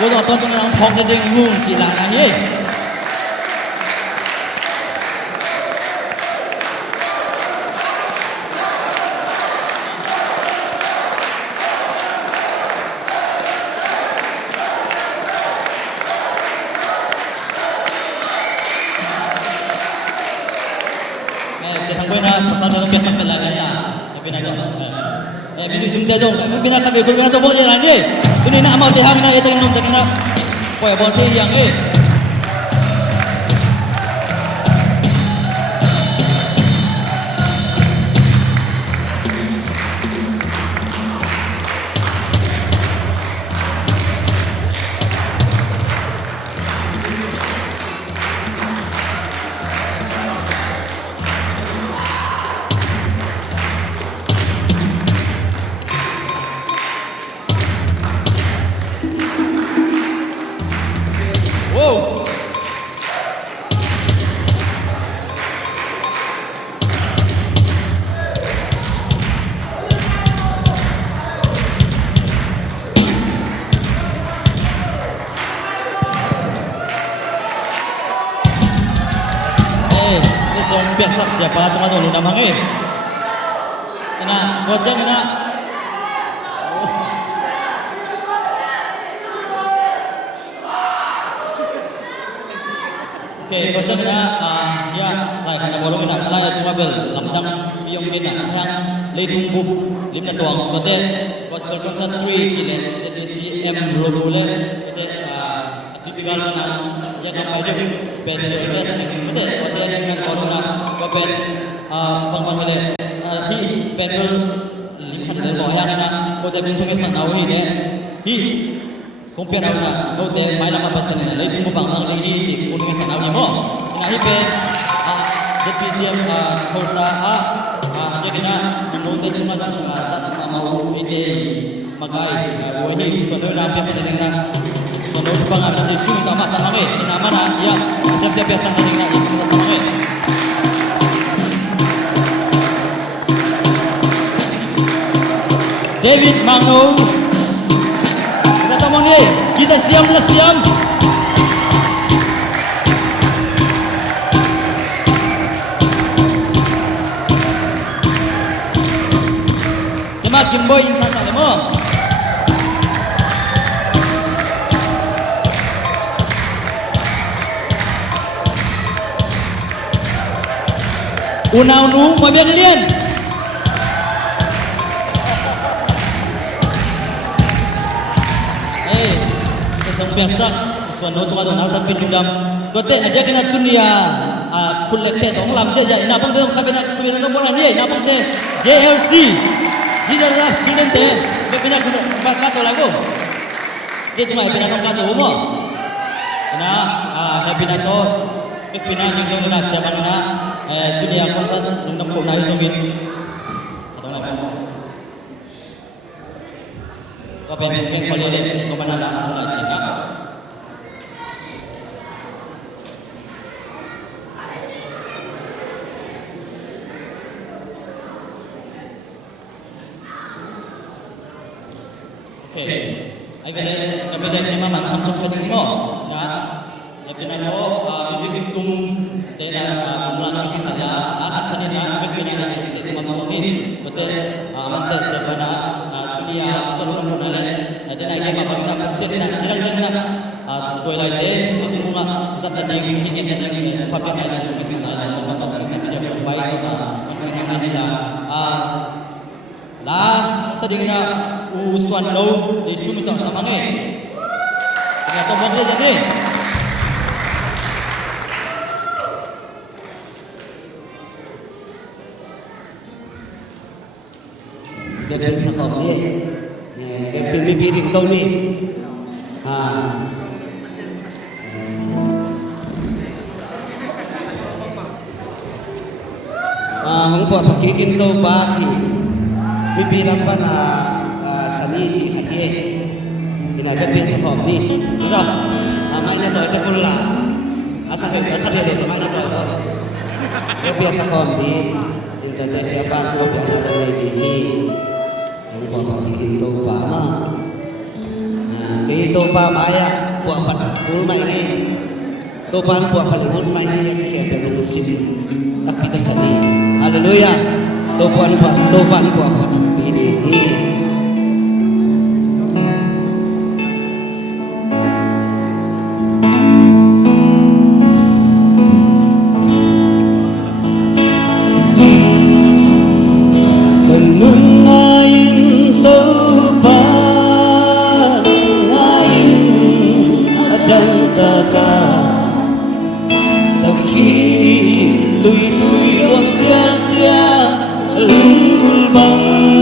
Cô dọn tuần tuần phóng gia đình hùng chỉ là nhé. Saya sampai na pertanyaan biasa pelaganya. Tapi nak Bini tum dia dong, bina tak ikut bina tu boleh jalan ni. Ini nak mau tehang nak itu nom tak nak. Kau yang boleh yang ni. Wow. Ini sombong siapa tengah lu namang eh. Ina, gojeng ina. Oke, gojeng ina ya, lai kana korong ina kalaya tumabel lamdang biyong gina yang leitung bub limna tuang kote gospel concert 3 chile CM lobule kote tipigal na ya kampai special guest kote kote dengan korong na kopet pangpangale hi pedal limhan del mo yang na kote bintang sanawi ne hi kumpian na kote mai lama pasan na leitung bubang ang lini ci kuning sanawi mo na hi pe DPCM Kosta jadi na menguntit semua dengan mau ide magai wahai saudara nampak sedang saudara bangga nanti sih tak masa kami nama na ya siap biasa dengan itu sama kami David Mango kita tamu ni kita siam. Kimboy insan salemo Una-unu mobil lian kesang biasa sono tu ada nal tapi dendam kote aja kena dunia kulit dong lam saja ina bang dong kabina kubina dong bola ni ina bang de JLC Jika dah children te, kepina kuno kato lagu. Dia cuma kepina dong kato umur. Kena kepina to, kepina yang dong nak siapa kena dunia konser dong kau naik sungit. Atau apa? Kau pengen kau lihat kau mana dah kau nak cina. Ay kami dari mama samsung pwede mo na pinano music tum dena melalui saja akan saja pinano itu mungkin betul amante sebana dunia terus mengenal dena game apa persen na ilang jana koi lagi itu bunga zat tadi ini jadi public ada juga saja tempat kita jadi baik sama kita lah sedingnya uswan low isu minta sama ni ternyata boleh jadi Dari sekolah ni, PBB di kau ni, hongkong pakai kinto baci, PBB nampak sani ci ake ina gabe sekolah ni, dah, mainnya tu ada pula, asal dia mainnya tu, gabe sekolah ni. Inta siapa tu biasa lagi ni yang bawa kita pama kita pama ya buat ulmai ni topan buat paling ulmai ni yang kita berusin tapi kesani haleluya topan buat ini Lui lui luang sia sia lungul bang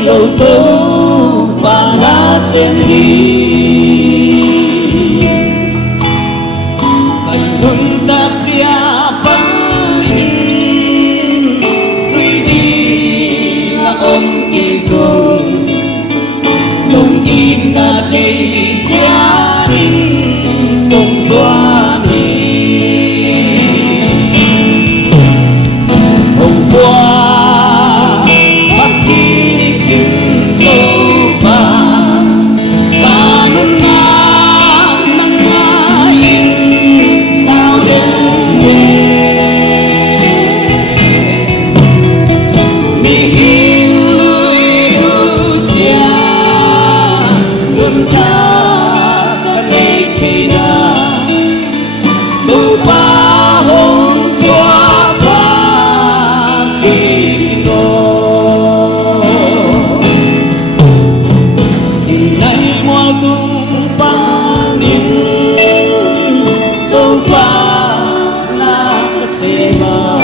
lâu tố và lá sen đi cảnh hưng tạp siapa in suy đi là ông kỳ dùng nông in là chạy cha đi cùng xóa đi hôm qua phát kỳ những câu ba ta luôn mang nắng mai tao đến mi hiu lưới Rusia luôn ta ta đi khi nào tu ba hôm qua ba kỳ đó xin nay mua tung ba niên tu ba là sema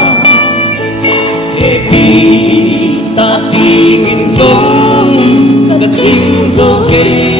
happy ta tingin song kating so ke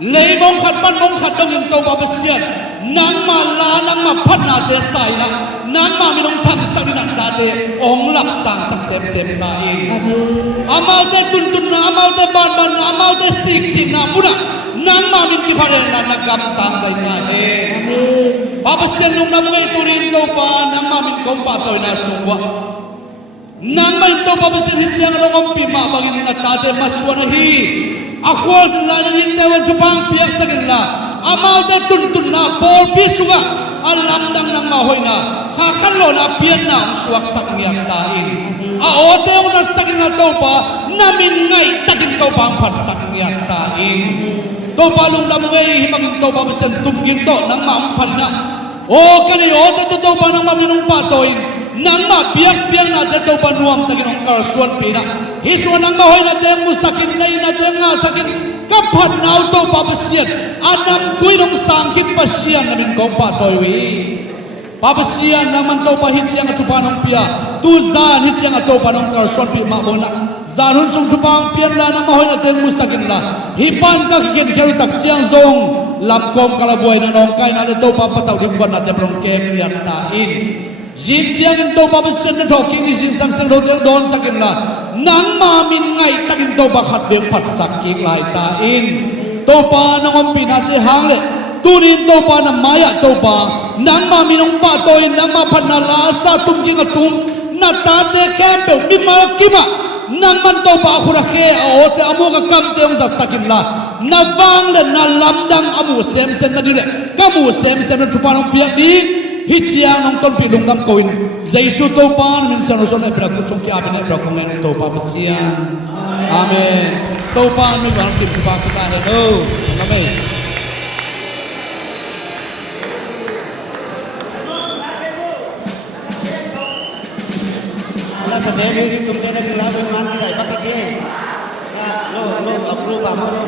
lấy mong khát ban mong khát đông in câu ba bê xiên nang mà lá nang mà phát na te sai na nang mà mình ông thằng sang nang ta te ông lập sang sang xem ta amal te tun na amal te ban na amal te sik na muna nang mà mình kipare na nagam tang sai ta te ba bê xiên nung nam ngay turin câu pa nang mà mình công pa toy na suwa nang mà in câu ba bê xiên hin siang long om pi ma bagin na ta te maswa na hi akwal sa lanin tewan tupang piyak sa kanila amal de tun na por pisuga alam dang nang mahoy na kakalo na pian na ang suwak sak niya tain a ote ang nasakin na to pa namin ngay takin to pa ang pansak niya tain to pa lung damay himagin to pa bisan tumgin to nang maampan na o kani ote to pa nang maminong patoy nang mabiyak-biyak na to pa nuam tagin ang karsuan pina hiswa nang mahoy na tayong musakin na yun na tayong nga sakin kapan na to pa basiyan anam tuwi nung sangkip pasiyan namin kong patoy wi Papasiyan naman to pa hityang at tupanong piya. Tuzan hityang at tupanong karson pi mabona. Zanun sung tupang piyan la na mahoy natin musakin la. Hipan ka kikin karutak siyang zong. Lamkong kalabuhay na nongkay na ito papataw dimpan natin prong kem yatain. Hityang ito papasiyan na to kini sinsang sing rotel doon sakin la. Nang mamin ngay takin to bakat din patsakik laitain. To pa nangong pinati hangli. Tunin to pa na maya to pa nang maminong patoy nang mapanalasa tumking atum natate kempe mimakima nang man to pa ako rake aote amo ka kamte ang sasakin la navang na lamdang amu semsen na dire kamu semsen na tupanong piyak di hityang ng ton pilungam kawin zaisu to pa namin sa nuson ay pinakutsong kiabi na ibrakongen to pa pasiyan amen to pa may parang tipupa kita hello amen. Sa saya music tumte na grabe man sa iba ka je. Lo approve amo lo.